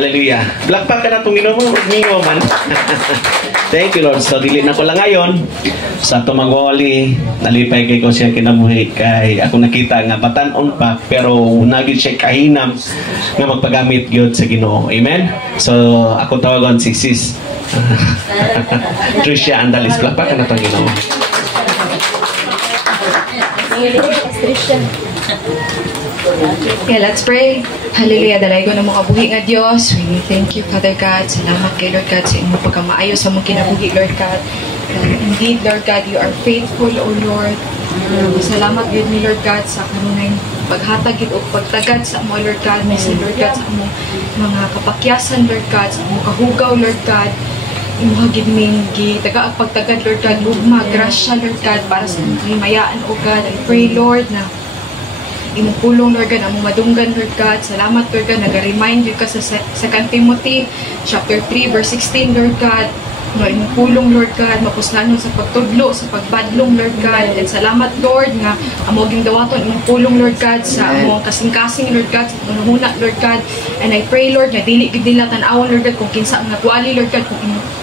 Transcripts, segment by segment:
Hallelujah. Lakpak ka na itong Ginoo man. Thank you, Lord. So, dili na ko lang ngayon. Sa ito magwawali, nalipay kay ko siya kinabuhi. Kay ako nakita nga batanon pa, pero naging siya kahinam nga magpagamit yun sa Ginoo. Amen? So, ako tawagan si Sis Tricia Andalis. Lakpak ka na itong Ginoo. Okay, let's pray. Hallelujah. Dalay ko na mga buhi nga Diyos. We thank you, Father God. Salamat kay Lord God sa inyong pagkamaayo sa mga kinabuhi, Lord God. Indeed, Lord God, you are faithful, O Lord. Salamat yun ni Lord God sa kanunay paghatag o pagtagad sa mo, Lord God. Sa Lord God, sa mo mga kapakyasan, Lord God. Sa mo kahugaw, Lord God. Imuhagid ming taga pagtagad, Lord God. Lugma, grasya, Lord God, para sa mga himayaan, O God. I pray, Lord, na imong pulong, Lord God, among madunggan, Lord God. Salamat, Lord God, nag-remind you ka sa 2 Timothy chapter 3 verse 16, Lord God. No, imong pulong, Lord God, mapuslanon sa pagtudlo, sa pagbadlong, Lord God. And salamat, Lord, nga among gindawaton imong pulong, Lord God, sa among kasing-kasing, Lord God, sa panahuna, Lord God. And I pray, Lord, na dili gid nila tan-awon, Lord God, kung kinsa ang nagwali, Lord God,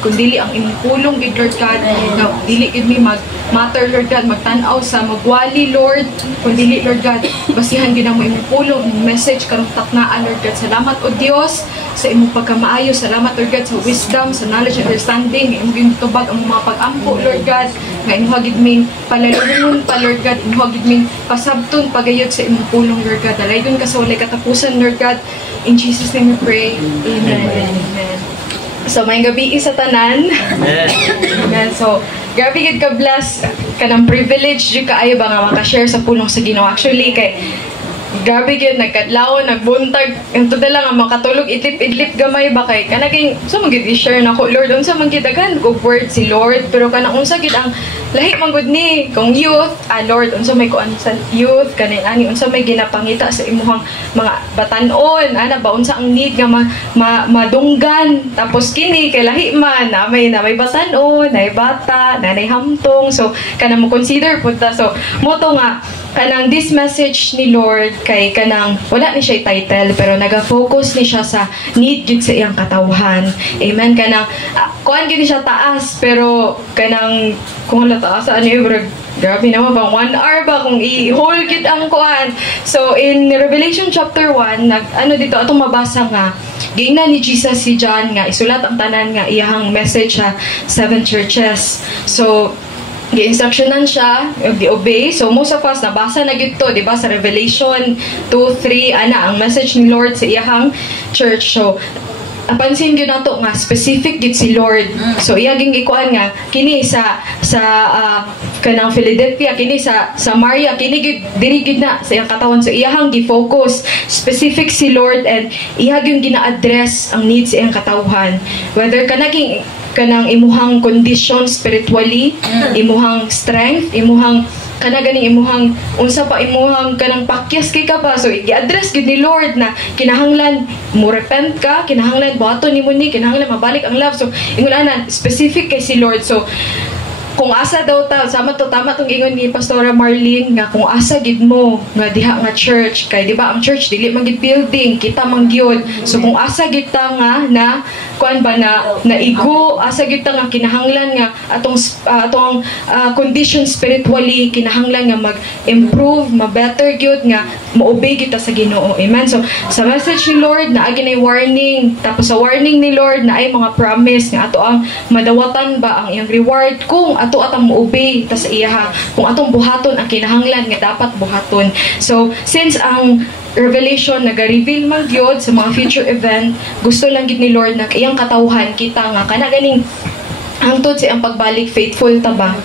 kung dili ang imong pulong gid, Lord God, na dili gid mi mag-matter, Lord God, magtan-aw sa magwali, Lord, kung dili, Lord God, basihan gid mo imong pulong, imong message karong taknaan, Lord God. Salamat, O Dios, sa imong pagkamaayo. Salamat, Lord God, sa wisdom, sa knowledge, understanding, imong gintubag ang mga pag-ampo, Lord God, nga imuhagid ming palalungon pa, Lord God, imuhagid ming pasabton pagayod sa imong pulong, Lord God. Dalaygon ka sa walay katapusan, Lord God. In Jesus' name we pray. Amen. Amen. So, may gabi sa tanan. Amen. So, grabe gid ka bless ka ng privilege di kaayo ba nga maka-share sa pulong sa Ginoo. Actually kay grabe gid nagkadlaw, nagbuntag, ento dala nga makatulog idlip gamay ba kay kanaging so magid i-share nako, Lord, unsa man gid daghan ko word si Lord, pero kanang unsa gid ang lahi man gud ni kung youth, Lord, unsa may kuan sa youth kaning ani unsa may ginapangita sa imuhang mga batan-on, ana ba unsa ang need nga madunggan, tapos kini kay lahi man na may batan-on, nay bata, nay hamtong, so kanang mo consider punta, so moto nga kanang this message ni Lord kay kanang wala ni siya title pero naga-focus ni siya sa need gyud sa iyang katawhan. Amen. Kanang kuan gyud siya taas pero kanang kung wala taas ani grabe naman bang 1 hour ba kung i-hold gyud ang kuan. So in Revelation chapter 1 dito atong mabasa nga giingnan ni Jesus si John nga isulat ang tanan nga iyang message sa 7 churches. So gi-instructionan siya, gi-obey. So, most of us, nabasa na gito, di ba? Sa Revelation 2:3, ang message ni Lord sa iyahang church. So, napansin yun na to nga, specific gid si Lord. So, iyaging ikuan nga, kini sa kanang Philadelphia, kini sa Samaria, kini gid diri gid na sa iyang katawan. So, iyahang gi-focus, specific si Lord, and iyaging gina-address ang needs sa iyang katawhan. Whether kanang imuhang condition spiritually, imuhang strength, imuhang kanaganing imuhang unsa pa imuhang kanang pakyas kay ka pa, so i-address gid ni Lord na kinahanglan mo repent ka, kinahanglan buhaton nimo ni, kinahanglan mabalik ang love. So ingon ana specific kay si Lord. So kung asa daw tama tong ingon ni Pastora Marlene nga kung asa gid mo nga diha nga church kay di ba ang church dili man gid building, kita man gyud. So kung asa gid ta nga na kuan ba na igo, asa gid ta nga kinahanglan nga atong condition spiritually kinahanglan nga mag-improve, ma-better gyud nga mo-obey kita sa Ginoo. Amen. So sa message ni Lord na agi nay warning, tapos sa warning ni Lord na ay mga promise nga ato ang madawatan ba ang iyang reward kung ato atang mo-obey ta sa iya, kung atong buhaton ang kinahanglan nga dapat buhaton. So since ang Revelation naga-reveal man gyud sa mga future event, gusto lang gid ni Lord na iyang katawhan kita nga kana ganing hangtod sa iyang pagbalik faithful ta ba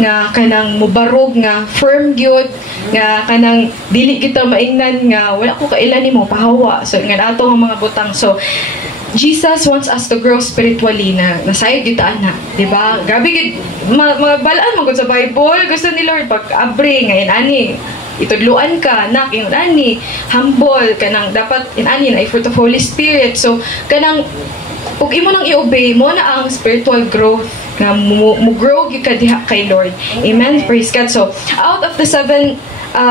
nga kanang mubarog nga firm gyud nga kanang dili kita maingnan nga wala ko kailan nimo pahawa. So nga ato ang mga butang. So Jesus wants us to grow spiritually na nasayod dito ana, di ba? Grabe gid magbalaan mo sa Bible. Gusto ni Lord pag-abre ngayon ani itudluan ka nak yung ani humble kanang dapat inani na fruit of Holy Spirit. So kanang ug imo nang i-obey mo na ang spiritual growth nga mo grow gyud ka diha kay Lord. Amen. Praise God. So out of the 7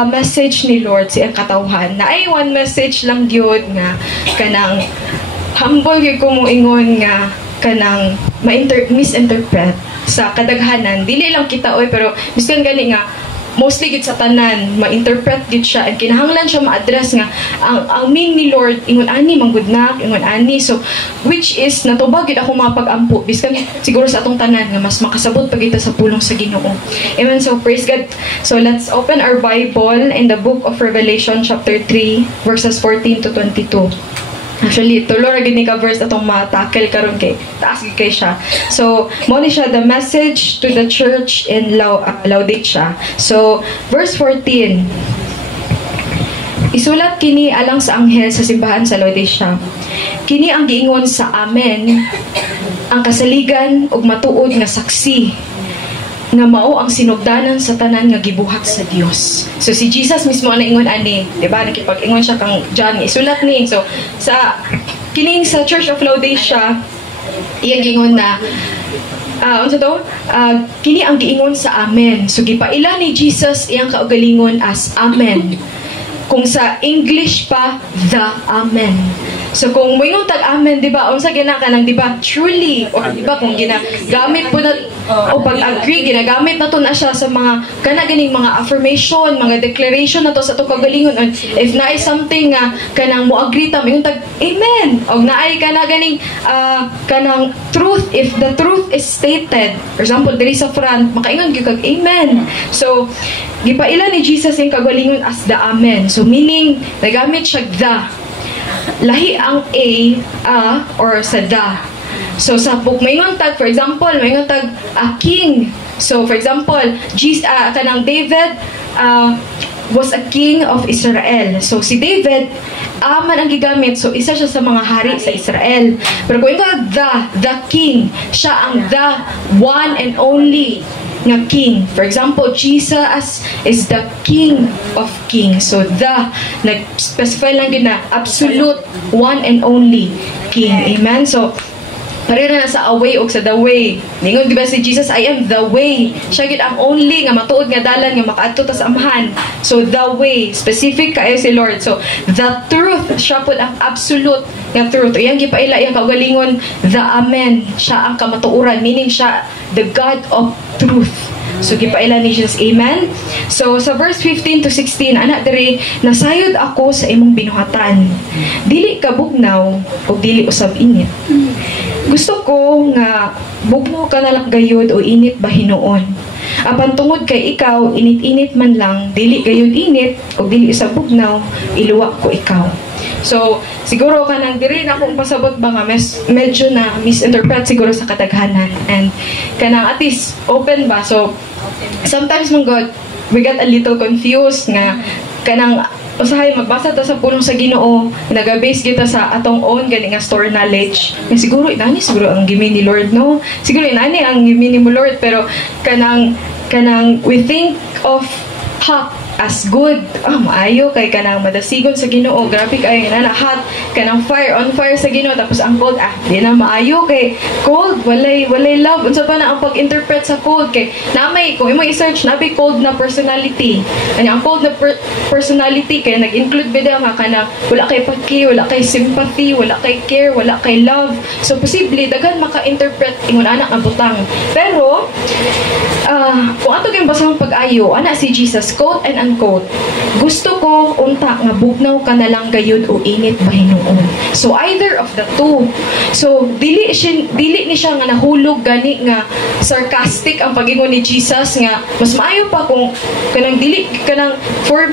message ni Lord sa katawhan na ay one message lang gyud nga kanang humble gyud ko mo ingon nga kanang misinterpret sa kadaghanan. Dili lang kita oy, pero miskan gani nga mostly gid sa tanan ma-interpret gid siya and kinahanglan siya ma-address nga ang mean ni Lord ingon ani manggudnak ingon ani, so which is natubag gid ako mga pag-ampo biskan siguro sa atong tanan nga mas makasabot pa kita sa pulong sa Ginoo. Amen. So praise God. So let's open our Bible in the book of Revelation chapter 3 verses 14 to 22. Actually, tulo ra gid ni ka verse atong ma-tackle karon kay taas gid kay siya. So, mo ni siya the message to the church in Laodicea. So, verse 14. Isulat kini alang sa anghel sa simbahan sa Laodicea. Kini ang giingon sa Amen, ang kasaligan ug matuod nga saksi nga mao ang sinugdanan sa tanan nga gibuhat sa Dios. So si Jesus mismo ana ingon ani, di ba? Nakipag-ingon siya kang John, isulat ni. So sa kining sa Church of Laodicea, iyang giingon na unsa daw? Kini ang giingon sa Amen. So gipaila ni Jesus iyang kaugalingon as Amen. Kung sa English pa, the Amen. So kung moingon tag amen, di ba? Unsa gina kanang di ba? Truly, or di ba kung ginagamit po na o pag-agree, ginagamit na to na siya sa mga ganing mga affirmation, mga declaration na to sa to kagalingon. If naay something nga kanang mo agree ta, moingon tag amen. Og naay ganing kanang truth, if the truth is stated, for example, diri sa front, makaingon gyud kag amen. So gipaila ni Jesus yung kagalingon as the amen. So meaning nagamit siya the. Lahi ang a, or sa da. So sa book maingon tag, for example, maingon tag king. So for example, kanang David was a king of Israel. So si David man ang gigamit, so isa siya sa mga hari sa Israel. Pero kung ito the king, siya ang the one and only nga king. For example, Jesus is the King of Kings. So nag-specify lang din na absolute one and only King. Amen. So pareha na sa away o sa the way. Ningon diba si Jesus, I am the way. Siya gid ang only nga matuod nga dalan nga makaadto ta sa amahan. So the way, specific kayo si Lord. So the truth, siya pud ang absolute nga truth. Iyang gipaila iyang kaugalingon, the Amen. Siya ang kamatuoran, meaning siya the God of truth. So gipaila ni Jesus, amen. So sa verse 15 to 16, ana diri, nasayod ako sa imong binuhatan. Dili ka bugnaw o dili usab init. Gusto ko nga bugnaw ka na lang gayud o init ba hinuon. Apan tungod kay ikaw, init-init man lang, dili gayud init o dili usab bugnaw, iluwa ko ikaw. So, siguro kanang diri na akong pasabot ba nga medyo na misinterpret siguro sa kadaghanan, and kanang at least open ba. So, sometimes man God, we get a little confused nga kanang usahay magbasa ta sa pulong sa Ginoo, naga-base kita sa atong own gani nga store knowledge. Nga siguro inani siguro ang gimin ni Lord, no? Siguro inani ang gimin ni mo Lord, pero kanang we think of hot as good. Maayo kay kanang madasigon sa Ginoo. Grabe kay na hot, kanang fire on fire sa Ginoo, tapos ang cold di na maayo kay cold, walay love. Unsa pa na ang pag-interpret sa cold kay namay kung imo i-search nabi cold na personality. Ang cold na personality kay nag-include bida nga kanang wala kay paki, wala kay sympathy, wala kay care, wala kay love. So posible daghan maka-interpret ingon anak ang butang. Pero kung ato gyud basahon pag-ayo ana si Jesus, quote and unquote, gusto ko unta nga bugnaw ka na lang gayud o init ba hinuon. So either of the two. So dili ni siya nga nahulog gani nga sarcastic ang pag-ingon ni Jesus nga mas maayo pa kung kanang dili kanang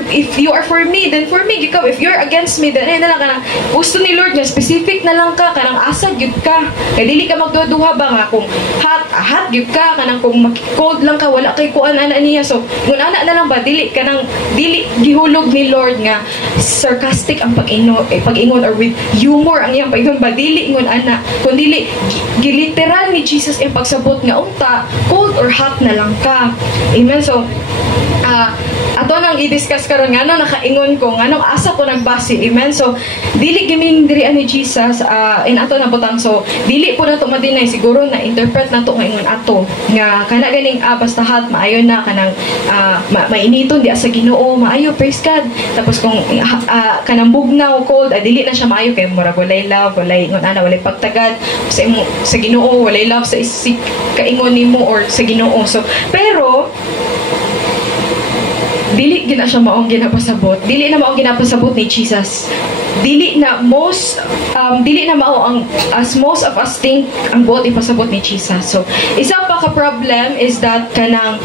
if you are for me then for me gikaw, if you're against me then na lang kanang gusto ni Lord nga specific na lang ka kanang asad gyud ka kay dili ka magduha ba nga kung hot gyud ka kanang kung cold lang ka wala kay kuan ana niya. So ngun ana na lang ba dili gihulog ni Lord nga sarcastic ang pag-ingon or with humor ang iyang pag-ingon ba dili ngun ana kun dili giliteral ni Jesus ang pagsabot nga unta cold or hot na lang ka. Amen. So ato nang i-discuss karon nga nakaingon ko nga asa ko nagbase. Amen. So dili gimin diri ani Jesus in ato na butang. So dili po na to madinay siguro na interpret na to nga ingon ato nga kana ganing bastahat maayo na kanang mainiton di sa Ginoo, maayo praise God. Tapos kung kanang bugnaw cold dili na siya maayo kay murag walay love, walay ingon ana walay pagtagad sa Ginoo, walay love sa isip kaingon nimo or sa Ginoo. So pero dili gina siya maong ginapasabot. Dili na maong ginapasabot ni Jesus. Dili na mao ang as most of us think ang buot ipasabot ni Jesus. So isa pa ka problem is that kanang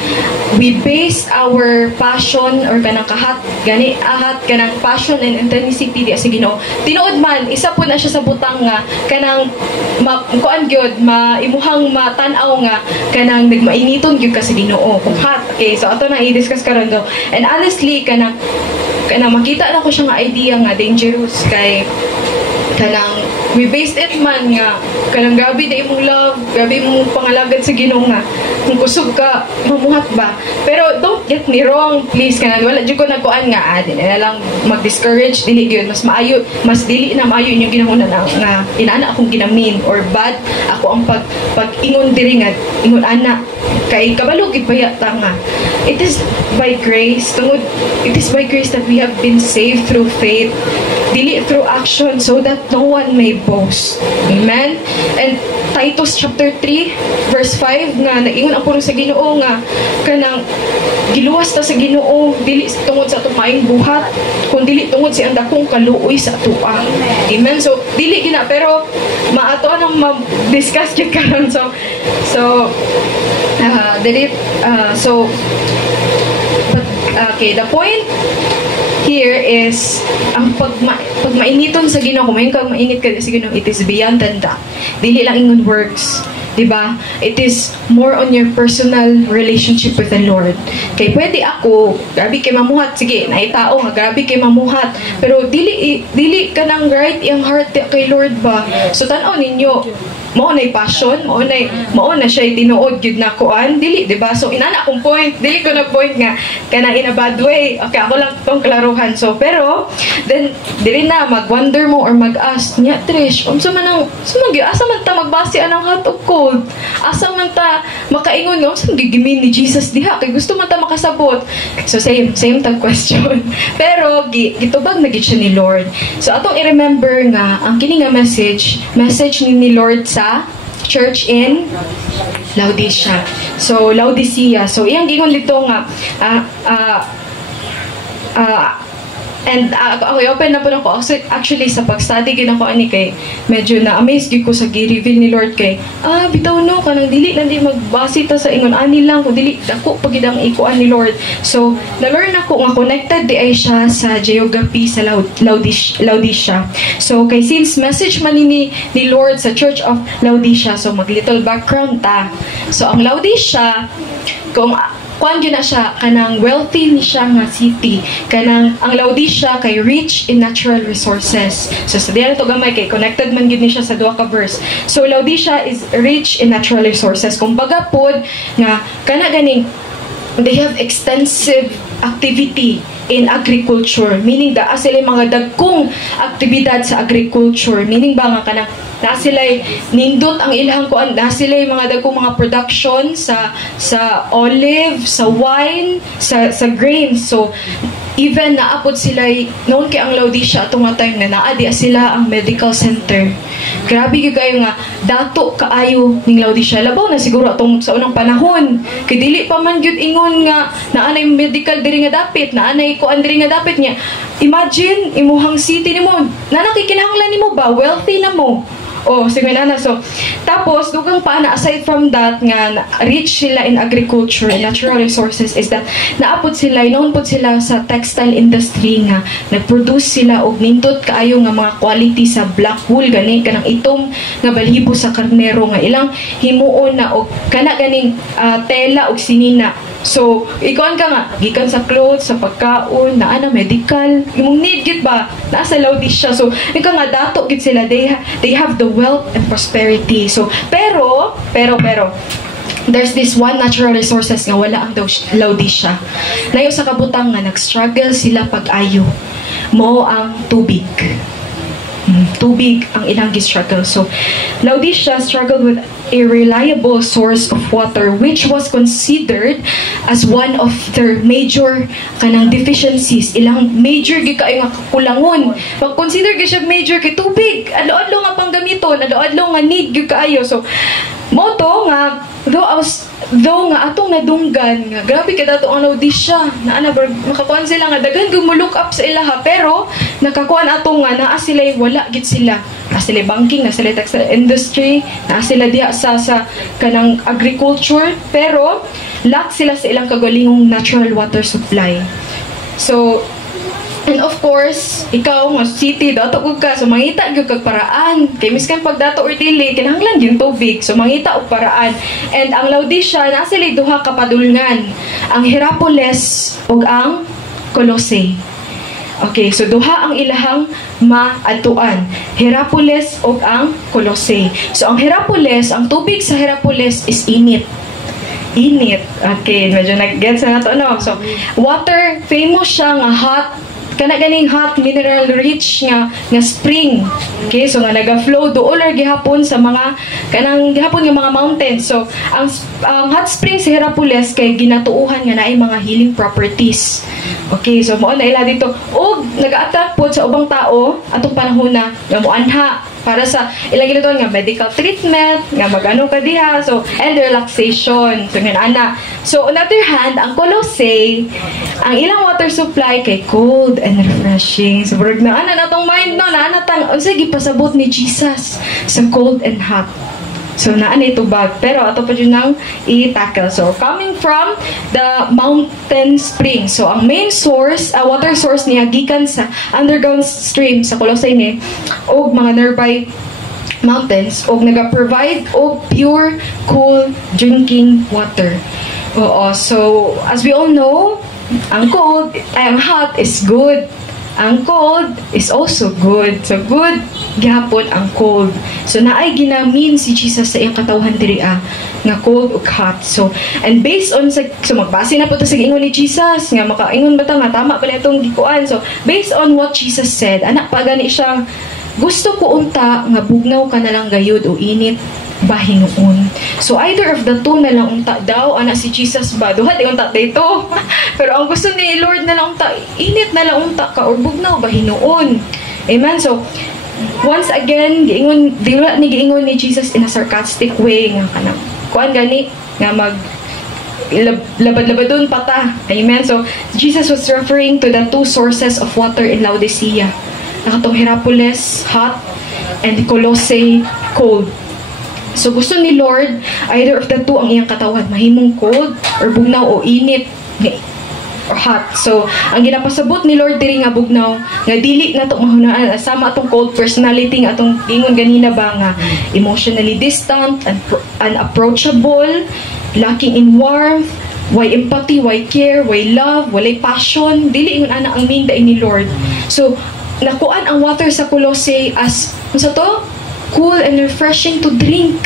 we base our passion or kanang kanang passion and intensity di sa Ginoo. Tinuod man isa po na siya sa butang nga kanang kuan gyud maimuhang matan-aw nga kanang nagmainiton gyud ka sa Ginoo. Kung hot. Okay, so ato na i-discuss karon do. And honestly kanang makita na ko siya nga idea nga dangerous kay kanang we based it man nga kanang grabe na imong love, grabe imong pangalagad sa Ginoo nga kung kusog ka mamuhat ba. Pero don't get me wrong please, kanang wala jud ko nagkuan nga dili na lang mag-discourage, dili gyud mas dili na maayo inyong ginahuna nga inaana akong ginamin or bad ako ang pag-ingon diri nga ingon ana kay kabalo gid payata nga it is by grace that we have been saved through faith, dili through action, so that no one may boast. Amen. And Titus chapter 3 verse 5 nga nagingon ang puro sa Ginoo nga kanang giluwas ta sa Ginoo dili tungod sa tumaing buhat kundi tungod sa dakong kaluoy sa atoa. Amen. So dili gina pero maato nang ma-discuss gyud karon okay, the point here is ang pag mainiton sa Ginoo, kung kag mainit ka sa Ginoo, it is beyond than that. Dili lang ingon works, diba? It is more on your personal relationship with the Lord. Kay pwede ako grabe kay mamuhat, sige naitao nga grabe kay mamuhat, pero dili ka nang right yung heart kay Lord ba. So tan-aw ninyo mao na passion, mao na siya tinuod gyud na kuan, dili diba? So inana akong point, dili ko na point nga kana in a bad way. Okay, ako lang tong klaruhan. So pero then dili na mag-wonder mo or mag-ask nya Trish, asa man ta magbase anang hot or cold? Asa man ta makaingon nga unsa gigimin ni Jesus diha kay gusto man ta makasabot. So same tag question. Pero gitubag na gid siya ni Lord. So atong i-remember nga ang kini nga message ni Lord sa church in Laodicea. So iyang gingon dito nga and ako open na po ako actually sa pag-study ginako ani kay medyo na amazed gyud ko sa gi-reveal ni Lord kay bitaw no kanang dili lang di magbase ta sa ingon ani lang kun dili dako pagid ang ikuan ni Lord. So na-learn ako nga connected di ay siya sa geography sa Laodicea. So kay since message man ni Lord sa Church of Laodicea, so mag little background ta. So ang Laodicea kung kuan gyud na siya kanang wealthy ni siya nga city, kanang ang Laodicea kay rich in natural resources. So sa diyan to gamay kay connected man gyud ni siya sa duha ka verse. So Laodicea is rich in natural resources. Kumbaga pod nga kana ganing they have extensive activity in agriculture, meaning da sila mga dagkong aktibidad sa agriculture, meaning ba nga kanang na sila nindot ang ilahang kuan, na sila mga dagkong mga production sa olive, sa wine, sa grains. So even naapod sila noon kay ang Laodicea atong nga time na naadi sila ang medical center. Grabe gyud kayo nga dato kaayo ning Laodicea. Labaw na siguro atong sa unang panahon. Kay dili pa man gyud ingon nga naanay medical diri nga dapit, naanay kuan diri nga dapit niya. Imagine imuhang city nimo, nakikinahanglan nimo ba wealthy na mo. Sige na. So, tapos, dugang pa na, aside from that, nga, rich sila in agriculture and natural resources, is that, naapod sila, known po sila sa textile industry nga, nag-produce sila, og nindot kaayo nga mga quality sa black wool, gani, kanang itom, nga balhibo sa karnero, nga ilang himuon na, og kana ganing tela, og sinina. So, ikaw ka nga, gikan sa clothes, sa pagkaon, naana medical, imong need gid ba, nasa Laodicea. So, ikaw nga dato gid sila, they have the wealth and prosperity. So, pero there's this one natural resources nga wala ang Laodicea. Nayo sa kabutang nga nag-struggle sila pag-ayo. Mao ang tubig. Tubig ang ilang struggle. So, Laodicea struggled with a reliable source of water which was considered as one of their major kanang deficiencies. Ilang major gikayo nga kakulangon. Pag-consider siya major kay tubig. Alo-adlo nga panggamiton, alo-adlo nga need gikayo. So, moto nga though nga atong nadunggan nga grabe kada to ang Laodicea na makakuan sila nga daghan gumulok up sa ilaha pero nakakuan atong nga naa sila wala gid sila na sila banking na sila textile industry na sila diha sa kanang agriculture pero lack sila sa ilang kagalingong natural water supply. So and of course, ikaw nga city dato gud ka so mangita gyud kag paraan. Kay miskan pag dato or dili kinahanglan gyud tubig. So mangita og paraan. And ang Laodicea na sila duha ka padulngan. Ang Hierapolis ug ang Colossae. Okay, so duha ang ilahang maadtuan. Hierapolis ug ang Colossae. So ang Hierapolis, ang tubig sa Hierapolis is init. Init. Okay, medyo nag-gets na to no. So water famous siya nga hot kana ganing hot mineral rich nga spring. Okay, so nga naga-flow duol or gihapon sa mga kanang gihapon nga mga mountains. So ang hot spring sa Hierapolis kay ginatuuhan nga naay mga healing properties. Okay, so mo na ila dito og nag-attract pod sa ubang tao atong panahon na nga moanha para sa ilang giluton nga medical treatment nga magano ka diha so and relaxation so ana. So on the other hand ang Colossae ang ilang water supply kay cold and refreshing. So burag na ana natong mind no na natang unsa gipasabot ni Jesus sa cold and hot. So naa ni tubag pero ato pa jud nang i-tackle. So coming from the mountain spring. So ang main source, water source niya gikan sa underground stream sa Colossae ni og mga nearby mountains og naga-provide og pure cool drinking water. Oo, so as we all know, ang cold, ang hot is good. Ang cold is also good. So good gihapon ang cold. So naay ginamin si Jesus sa iyang katawhan diri nga cold ug hot. So and based on so magbase na po to sa ingon ni Jesus nga makaingon ba ta nga tama pala itong gikuan. So based on what Jesus said, anak pa gani siya gusto ko unta nga bugnaw ka na lang gayud o init bahinuon. So either of the two na lang unta daw ana si Jesus ba duha di unta dito. Pero ang gusto ni Lord na lang unta init na lang unta ka or bugnaw bahinuon. Amen. So once again giingon dira ni giingon ni Jesus in a sarcastic way nga kanang kuan gani nga mag labad-labadon pata. Amen. So Jesus was referring to the two sources of water in Laodicea. Nakatong Hierapolis hot and Colossae cold. So gusto ni Lord either of the two ang iyang katawan mahimong cold or bugnaw o init or hot. So ang ginapasabot ni Lord diri nga bugnaw nga dili nato mahunaan sama atong cold personality nga atong ingon ganina ba nga emotionally distant and unapproachable, lacking in warmth, why empathy, why care, why love, walay passion, dili ingon ana ang main dai ni Lord. So nakuan ang water sa Colossae as unsa to? Cool and refreshing to drink.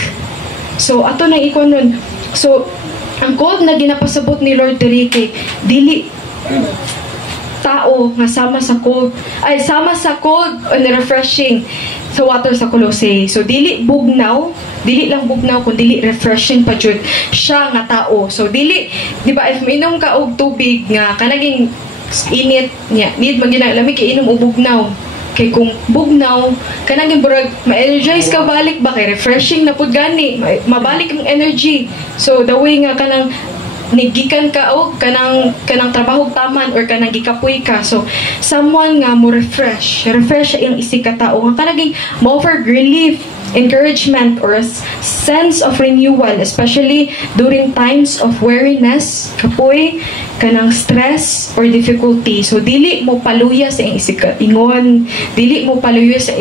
So ato nang ikon nun. So ang cold na ginapasabot ni Lord diri kay dili tao nga sama sa cold and refreshing sa water sa Colossae. So dili bugnaw, dili lang bugnaw kun dili refreshing pa jud siya nga tao. So dili di ba if mainom ka og tubig nga kanaging init niya need maginalami kay inom og bugnaw. Kay kung bugnaw kanang burag ma-energize ka balik ba kay refreshing na pud gani mabalik ang energy. So the way nga kanang nigikan ka og kanang trabaho taman or kanang gikapoy ka. So someone nga mo refresh ang isig ka tao nga kanaging mo-offer relief, encouragement or a sense of renewal especially during times of weariness, kapoy, kanang stress or difficulty. So dili mo paluya sa isig ka ingon, dili mo paluya sa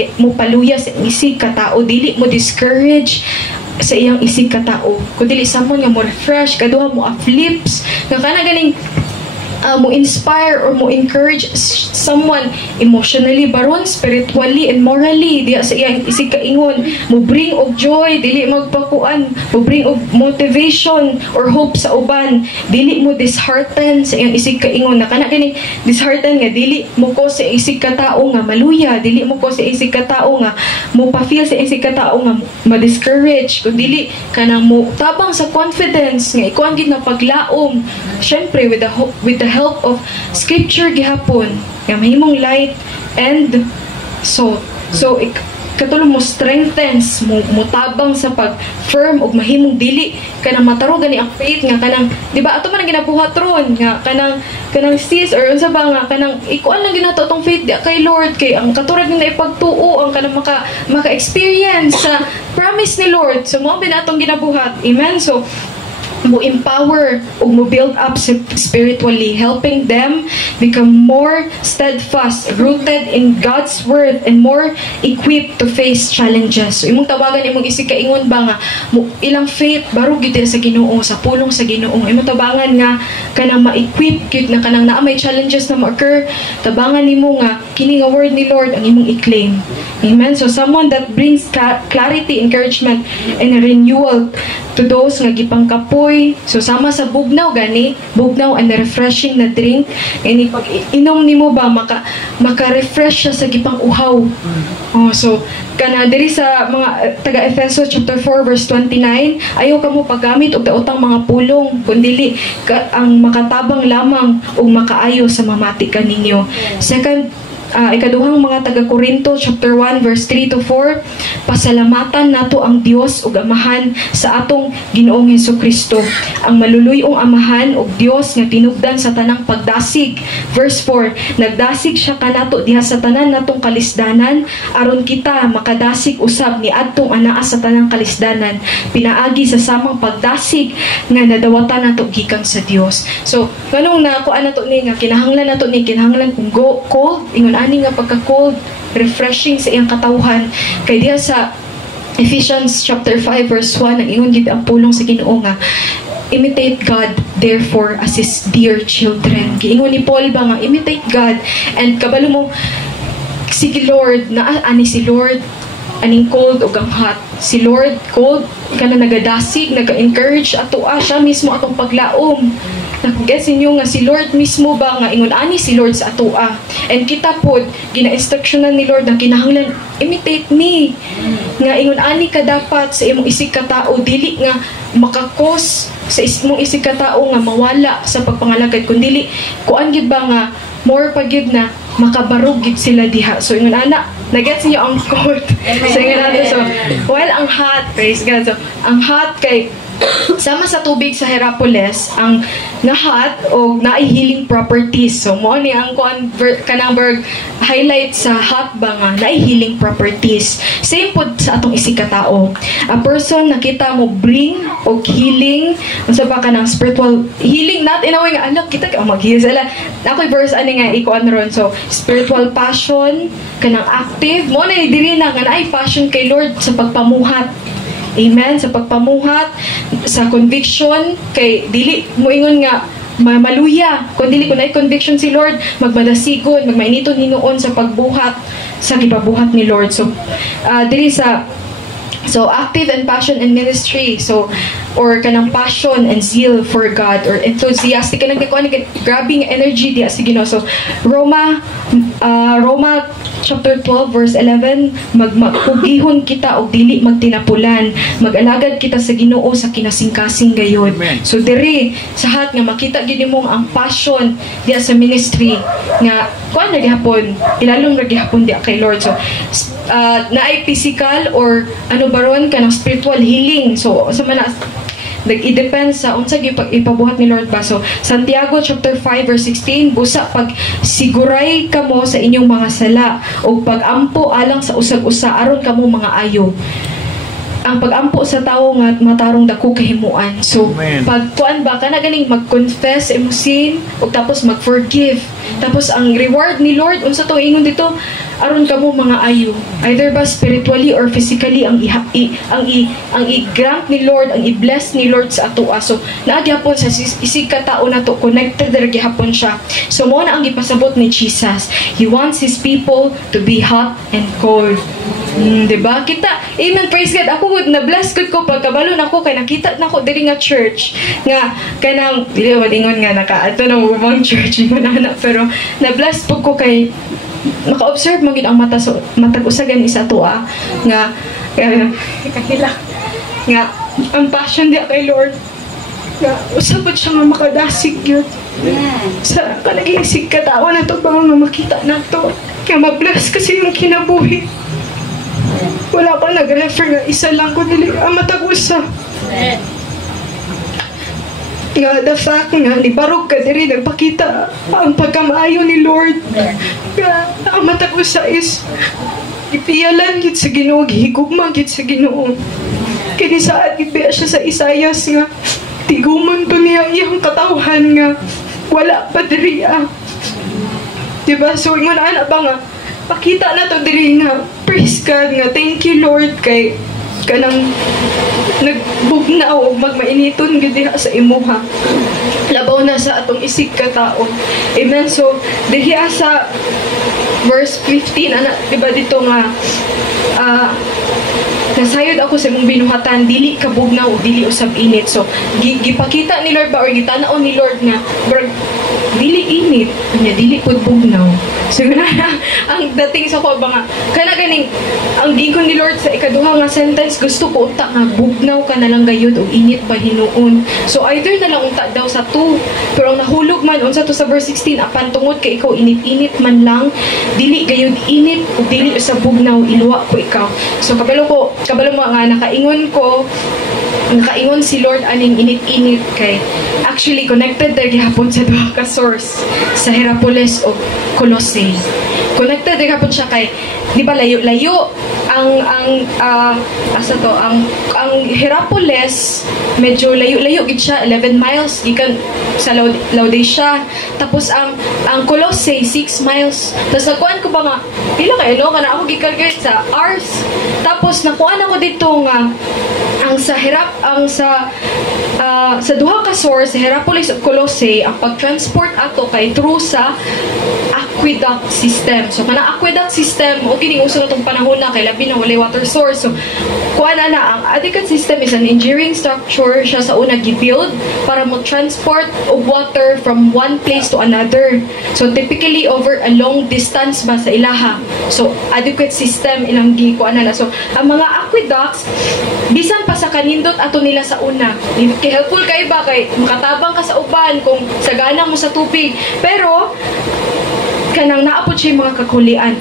isig ka tao, dili mo discourage sa iyang isig ka tao. Kung dili someone nga mo refresh, kaduha mo uplifts nga kana ganing mo inspire or mo encourage someone emotionally baron, spiritually and morally diya sa iyang isig kaingon, mo bring og joy dili magpakuan, mo bring og motivation or hope sa uban, dili mo dishearten sa iyang isig kaingon, na kana kini dishearten nga dili mo ko sa isig katao nga maluya, dili mo ko sa isig katao nga mo pa-feel sa isig katao nga ma-discourage, kung dili kanang mo tabang sa confidence nga ikuan gid na paglaom, syempre with the help of scripture gihapon nga mahimong light and so katulong mo strengthens mo tabang sa pag firm og mahimong dili kanang mataro gani ang faith nga kanang di ba ato man ang ginabuhat ron nga kanang sis or unsa ba nga kanang ikuan lang ginato tong faith di kay Lord, kay ang katurag na ipagtuo ang kanang maka-experience sa promise ni Lord, so mo binatong ginabuhat. Amen. So mo empower o mo build up spiritually, helping them become more steadfast, rooted in God's word, and more equipped to face challenges. So imong tawagan, imong isig kaingon ba nga ilang faith baro gid sa Ginoo, sa pulong sa Ginoo. Imong tabangan nga kanang ma-equip gid na kanang naa may challenges na ma-occur, tabangan nimo nga kini nga word ni Lord ang imong i-claim. Amen. So someone that brings clarity, encouragement, and renewal to those nga gipangkapoy. So sama sa bugnaw gani, bugnaw and refreshing na drink, ini pag inom nimo ba maka-refresh siya sa gipang uhaw. So kana diri sa mga taga Efeso chapter 4 verse 29, ayaw kamo paggamit og daotang mga pulong kundi ang makatabang lamang ug makaayo sa mamati kaninyo. Ikaduhang mga taga Korinto chapter 1 verse 3 to 4, pasalamatan nato ang Dios ug Amahan sa atong Ginoong Hesukristo, ang maluluyong Amahan ug Dios nga tinubdan sa tanang pagdasig. Verse 4, nagdasig siya kanato diha sa tanan natong kalisdanan aron kita makadasig usab ni adtong anaa sa tanang kalisdanan, pinaagi sa samang pagdasig nga nadawatan nato gikan sa Dios. So kanong nakuan nato ni nga kinahanglan kung cold ingon ani nga pagka-cold, refreshing sa iyang katawhan. Kay diha sa Ephesians chapter 5 verse 1 ang ingon gid ang pulong sa Ginoo nga imitate God therefore as His dear children. Giingon ni Paul ba nga imitate God, and kabalo mo sige Lord na ani si Lord aning cold ug ang hot. Si Lord cold kana nagadasig, naga-encourage ato siya mismo atong paglaom. Nag-guess ninyo nga si Lord mismo ba nga ingon ani si Lord sa atua, and kita pod gina-instructionan ni Lord na kinahanglan imitate me nga ingon ani ka dapat sa imong isig ka tao, dili nga makakos sa imong isig ka tao nga mawala sa pagpangalagad, kundi kuan gid ba nga more pagid na makabarog gid sila diha. So ingon ana nagets niyo ang quote so ingon nato, so while ang hot, praise God, so ang hot kay sama sa tubig sa Hierapolis, ang na-hot o na-healing properties. So, mo ni ang kanang highlight sa hot ba nga, na-healing properties. Same po sa atong isig katao. A person nakita mo bring o healing, unsa ba ka ng spiritual healing, not in a way nga, anak, kita ka mag-heal sila. Ako'y verse, ani nga, ikuan ron. So, spiritual passion, kanang active, mo na diri na nga na ay passion kay Lord sa pagpamuhat. Amen. Sa pagpamuhat, sa conviction, kay dili mo ingon nga maluya. Kung dili ko na conviction si Lord, magmadasigon, magmainiton hinuon sa pagbuhat, sa gipabuhat ni Lord. So, dili sa active and passion in ministry. So, or kanang passion and zeal for God, or enthusiastic kanang grabbing energy diya sige no. So Roma chapter 12 verse 11, magpugihon kita og dili magtinapulan, mag-alagad kita sa Ginoo sa kinasingkasing gayon. So diri sa hat nga makita gid nimo ang passion diya sa ministry nga kuan na gihapon, ilalom ra gihapon diya kay Lord. So naay physical or ano baron kanang spiritual healing. So sa mana nag-i-depend sa unsa ipabuhat ni Lord ba. So Santiago chapter 5 verse 16, busa pag siguray kamo sa inyong mga sala o pag-ampo alang sa usag-usa aron kamo mga ayo. Ang pag-ampo sa tao nga matarong dako kahimuan. So pag kuan ba kana ganing mag-confess imo sin o tapos mag-forgive. Tapos ang reward ni Lord unsa to ingon dito, aron kamo mga ayo, either ba spiritually or physically ang i-grant ni Lord, ang i-bless ni Lord sa ato. So nagyapon sa isig ka tao na to, connected ra gihapon siya. So mo na ang ipasabot ni Jesus. He wants His people to be hot and cold. Diba? Kita, amen, praise God. Ako would na-bless ko pagkabalo na ako kay nakita na ako diri nga church nga kanang dili madingon nga nakaato na ubang church mo na pero na-bless po ko kay maka-observe mo gid ang matag usagan isa to nga kahila nga ang passion dia kay Lord nga usabot siya nga makadasig yun sa kanaging sigkatawa na to ba nga makita na to kaya ma-bless kasi yung kinabuhi. Wala pa nag-refer nga isa lang ko dili matag-usa. Nga the fact nga ni Barog ka diri nagpakita ang pagkamaayo ni Lord. Nga ang matag-usa is ipiyalan gid sa Ginoo, gihigugma gid sa Ginoo. Kini saad gibiya siya sa Isayas nga tiguman to niya iyang katawhan nga wala pa diri. Diba? So ingon ana ba nga pakita na to diri nga praise God nga thank you Lord kay kanang nagbugnaw o magmainiton gud diha sa imuha labaw na sa atong isig ka tao. Amen. So diha sa verse 15 ana diba dito nga nasayod ako sa imong binuhatan dili ka bugnaw o dili usab init. So gipakita ni Lord ba or gitanaw ni Lord nga dili init nya dili pud bugnaw. So ang dating sa ko ba nga kana ganing ang giingon ni Lord sa ikaduha nga sentence gusto ko unta nga bugnaw ka na lang gayud o init pa hinuon. So either na lang unta daw sa 2 pero ang nahulog man unsa to sa verse 16 apan tungod kay ikaw init-init man lang dili gayud init o dili sa bugnaw iluwa ko ikaw. So kabalo mo nga nakaingon si Lord aning init-init kay actually connected dahil gihapon sa duha ka source sa Hierapolis o Colossae. Connected dahil gihapon siya kay di ba layo ang Hierapolis medyo layo gid siya 11 miles gikan sa Laodicea. Tapos ang Colossae 6 miles. Tapos nakuan ko ba nga pila kay no kana ako gikalculate sa hours. Tapos nakuan ako dito nga sa duha ka source sa Hierapolis at Colossae ang pagtransport ato kay through sa aqueduct system. So kana aqueduct system o kining uso natong panahon na kay labi na walay water source. So kuan na ang aqueduct system is an engineering structure siya sa una gi-build para mo transport of water from one place to another. So typically over a long distance ba sa ilaha. So adequate system ilang gi-kuan na. So ang mga aqueducts bisan pa sa kanindot ato nila sa una. Kay helpful kay ba kay makatabang ka sa uban kung sagana mo sa tubig. Pero kanang naapod siya mga kakulian.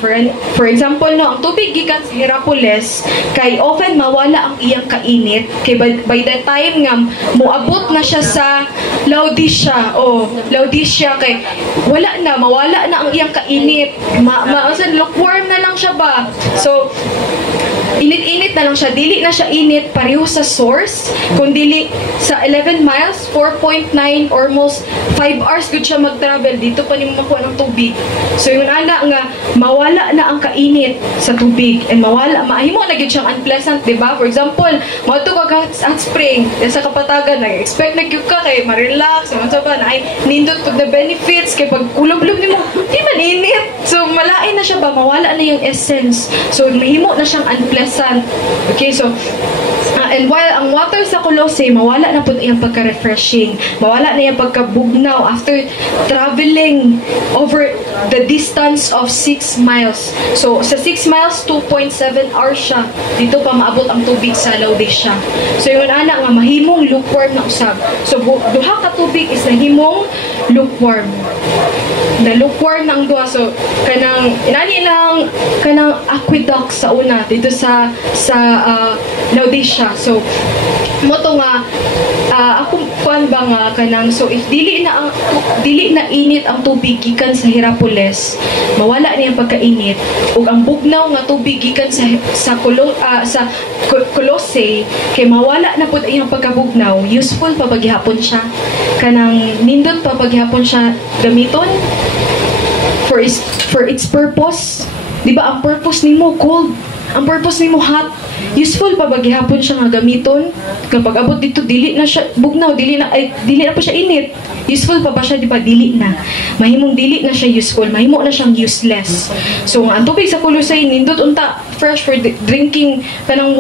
For example, no, ang tubig gikan sa Hierapolis kay often mawala ang iyang kainit kay by the time nga moabot na siya sa Laodicea kay mawala na ang iyang kainit. Lukewarm na lang siya ba? So init-init na lang siya, dili na siya init pareho sa source, kung dili sa 11 miles 4.9 almost 5 hours good siya mag-travel dito pa nimo makuha ng tubig. So yung ana nga mawala na ang kainit sa tubig and mahimo na gyud siyang unpleasant, di ba? For example, moadto ka hot spring sa kapatagan, nag-expect na gyud ka kay ma-relax unsa ba na ay nindot pud the benefits kay pag kulob-lob nimo di man init. So malain na siya ba, mawala na yung essence. So mahimo na siyang unpleasant. Okay, so and while ang water sa Colossae mawala na po iyang pagka-refreshing, mawala na iyang pagkabugnaw after traveling over the distance of 6 miles. So sa 6 miles 2.7 hours siya dito pa maabot ang tubig sa Laodicea. So yun ana nga mahimong lukewarm na usab. So duha ka tubig is nahimong lukewarm. The lukewarm ng duha. So kanang inani lang kanang aqueduct sa una dito sa Laodicea. So moto nga ako kuan ba nga kanang so if dili na init ang tubig gikan sa Hierapolis, mawala niya pagkainit ug ang bugnaw nga tubig gikan sa Colossae kay mawala na pud iyang pagkabugnaw, useful pa paghihapon siya, kanang nindot pa paghihapon siya gamiton for its purpose. Di ba, ang purpose nimo cold. Ang purpose nimo hot. Useful pa ba gihapon siya nga gamiton? Kapag abot dito, dili na siya bugnaw, dili na pa siya init. Useful pa ba siya? Di ba, dili na. Mahimong dili na siya useful, mahimo na siyang useless. So, ang tubig sa Colossae, nindot unta, fresh for drinking, kanang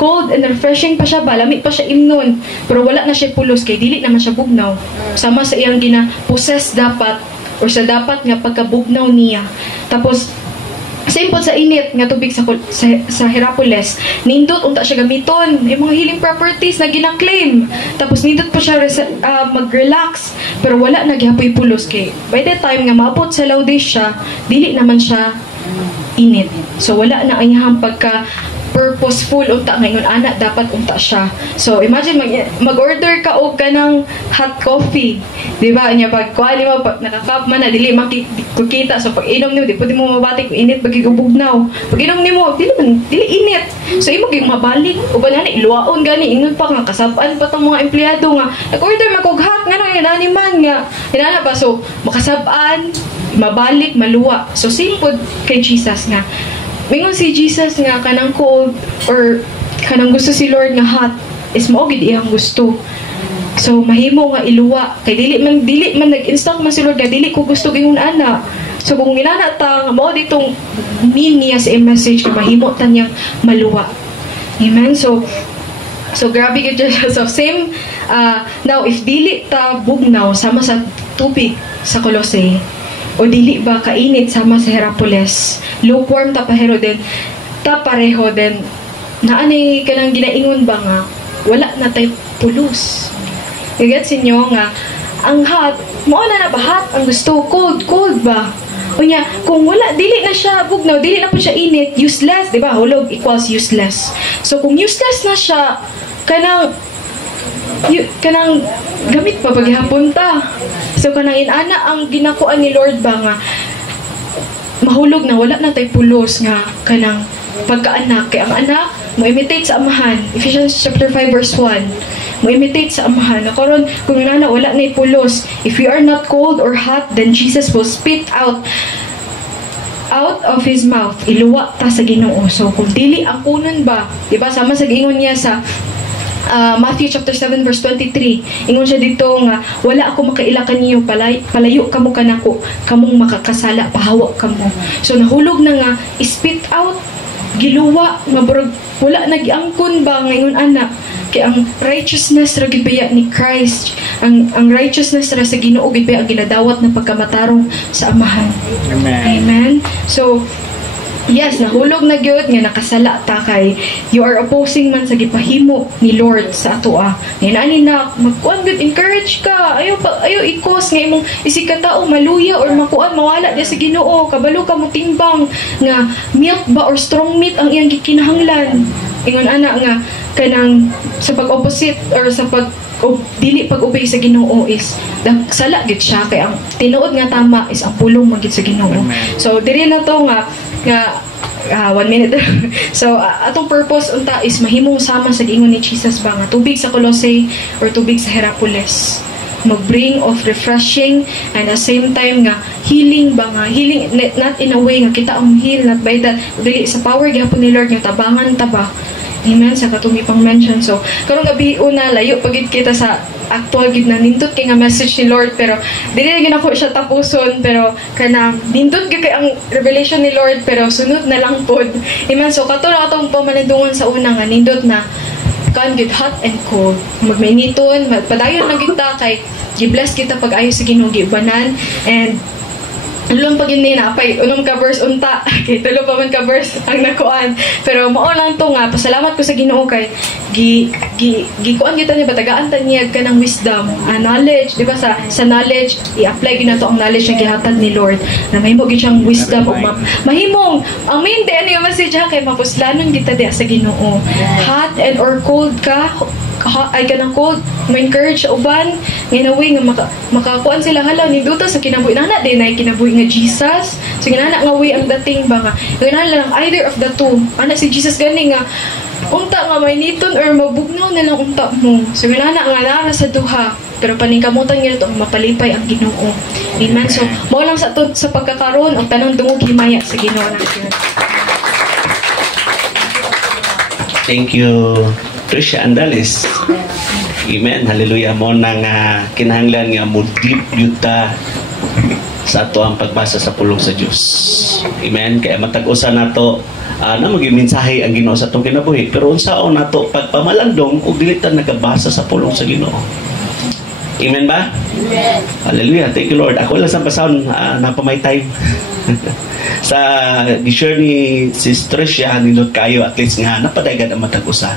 cold and refreshing pa siya ba, lamig pa siya imnon. Pero wala na siya pulos, kay dili naman siya bugnaw. Sama sa iyang gina-possess dapat, or sa dapat nga pagkabugnaw niya. Tapos, same po sa init nga tubig sa Hierapolis, nindot unta siya gamiton yung mga healing properties na gina-claim. Tapos nindot po siya mag-relax, pero wala na gihapoy pulos kay by the time nga maabot sa Laodicea, dili naman siya init. So wala na ang iyang pagka purposeful unta ngayon ana dapat unta siya. So imagine mag-order ka og kanang hot coffee, di ba? Nya pag kuali mo pag nakakap man na dili makikita, so pag inom nimo di pwede mo mabati kung init pag gubugnaw. Pag inom nimo dili init. So imo gyud mabalik uban ani iluwaon gani ingon pa nga kasab-an pa tong mga empleyado nga nag-order man kog hot nga nang inani man nga inana pa, so makasab-an mabalik maluwa. So same pod kay Jesus nga mingon si Jesus nga kanang cold or kanang gusto si Lord nga hot is mao gid iyang gusto. So mahimo nga iluwa kay dili man nag-instruct man si Lord nga dili ko gusto gingon ana. So kung inana ta mao ditong mean niya sa message kay mahimo ta niyang maluwa. Amen. So grabe gid so same now if dili ta bugnaw sama sa tubig sa Colossae o dili ba kainit sama sa Hierapolis, lukewarm ta pareho din na ani kanang ginaingon ba nga wala na tay pulos. Gets inyo nga ang hot mo na ba hot ang gusto, cold ba unya kung wala dili na siya bugnaw, dili na po siya init, useless, di ba? Hulog equals useless. So kung useless na siya kanang gamit pa paghihapon ta. So kanang inana ang ginakuan ni Lord ba nga mahulog na wala na tay pulos nga kanang pagkaanak, kay ang anak mo imitate sa amahan. Ephesians chapter 5 verse 1, mo imitate sa amahan na karon kung inana wala na pulos, if we are not cold or hot, then Jesus will spit out of his mouth, iluwa ta sa Ginoo. So kung dili ang kunon ba, di ba sama sa giingon niya sa Matthew chapter 7 verse 23, ingon siya dito nga wala ako makaila kaniyo, palayo kamo kanako, kamong makakasala, pahawa kamo. So nahulog na nga spit out, giluwa nga burog wala nagiangkon ba ngayon ana kay ang righteousness ra gid baya ni Christ, ang righteousness ra sa Ginoo gid baya ang ginadawat na pagkamatarong sa amahan. Amen. So yes, nahulog na gyud nga nakasala ta kay you are opposing man sa gipahimo ni Lord sa atoa. Ani na magkuan gyud, encourage ka. Ayo ikos nga imong isig ka tao maluya or makuan mawala di sa Ginoo. Kabalo ka mo timbang nga milk ba or strong meat ang iyang gikinahanglan. Ingon ana nga kanang sa pag-opposite or sa dili pag-obey sa Ginoo is sala gid siya kay ang tinuod nga tama is ang pulong magid sa Ginoo. So diri na to nga 1 minute. So atong purpose unta is mahimong sama sa giingon ni Jesus ba nga tubig sa Colossae or tubig sa Hierapolis mag-bring of refreshing and at the same time nga healing ba nga healing not in a way nga kita ang heal not by that dili sa power gyapon ni Lord nga tabangan ta ba. Amen, sa katong ipang mention. So karong gabi una layo pagid kita sa actual gid na nindot kay nga message ni Lord, pero dili na ginako siya tapuson, pero kana nindot gyud kay ang revelation ni Lord, pero sunod na lang pod. Amen. So kato na atong pamanindungan sa una nga nindot na kan gid hot and cold, magmainiton, magpadayon lang kita kay gi-bless kita pag ayo sa Ginoo gibanan. And ulong pag hindi na, apay, unong ka verse unta, kay tulo pa man ka verse ang nakuan. Pero mao lang to nga, pasalamat ko sa Ginoo kay gikuan kita niya, batagaan ta niya ka ng wisdom, knowledge, di ba sa knowledge, i-apply gina to ang knowledge na gihatag ni Lord, na mahimo gid siyang wisdom, o mahimong, ang main day, ano yung message ha, kay mapuslanon kita di sa Ginoo. Hot and or cold ka, ay kanang cold ma-encourage sa uban nginawi nga makakuan sila hala ni duta sa kinabuhi nana din ay kinabuhi nga Jesus so ginana nga way ang dating ba nga ginana lang either of the two ana si Jesus gani nga unta nga may niton or mabugnaw na lang unta mo so ginana nga nara sa duha pero paningkamutan nga ito mapalipay ang Ginoo amen so mao lang sa pagkakaroon og tanang dungog himaya sa Ginoo natin. Thank you, Tricia Andales. Amen. Hallelujah. Mo na nga kinahanglan nga mo deep yuta sa ato ang pagbasa sa pulong sa Dios. Amen. Kaya matag-usa nato na maging mensahe ang Ginoo sa atong kinabuhi. Pero unsaon nato pagpamalandong ug dili ta nagabasa sa pulong sa Ginoo. Amen ba? Amen. Hallelujah. Thank you, Lord. Ako lang sa basahon na pa may time. Sa di-share ni Sister Tricia nindot kayo at least nga napadayag ang matag-usa.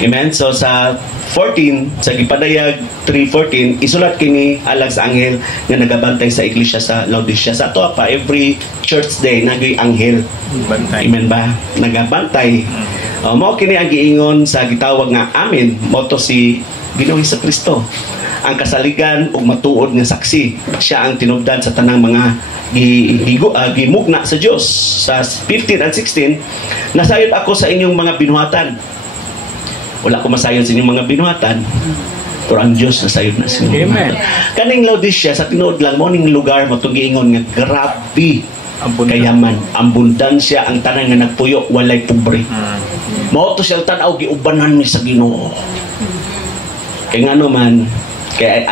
Amen. So sa 14 sa gipadayag 3:14 isulat kini alang sa anghel nga nagabantay sa iglesia sa Laodicea. Sa ato pa every church day nagay anghel. Bantay. Amen ba? Nagabantay. Mao kini ang giingon sa gitawag nga amen mo to si Ginoong Hesukristo. Ang kasaligan ug matuod nga saksi. Siya ang tinubdan sa tanang mga gimugna sa Dios. Sa 15 and 16 nasayod ako sa inyong mga binuhatan. Wala ko masayon sa inyong mga binuhatan pero ang Diyos nasayod na sa inyong binuhatan. Kaning Laodicea sa tinuod lang mo ning lugar mo itong giingon nga grabe kayaman, abundansya ang tanan nga nagpuyo walay pobre. Mao to siya tan-aw giubanan ni sa Ginoo. Kay ngano man kay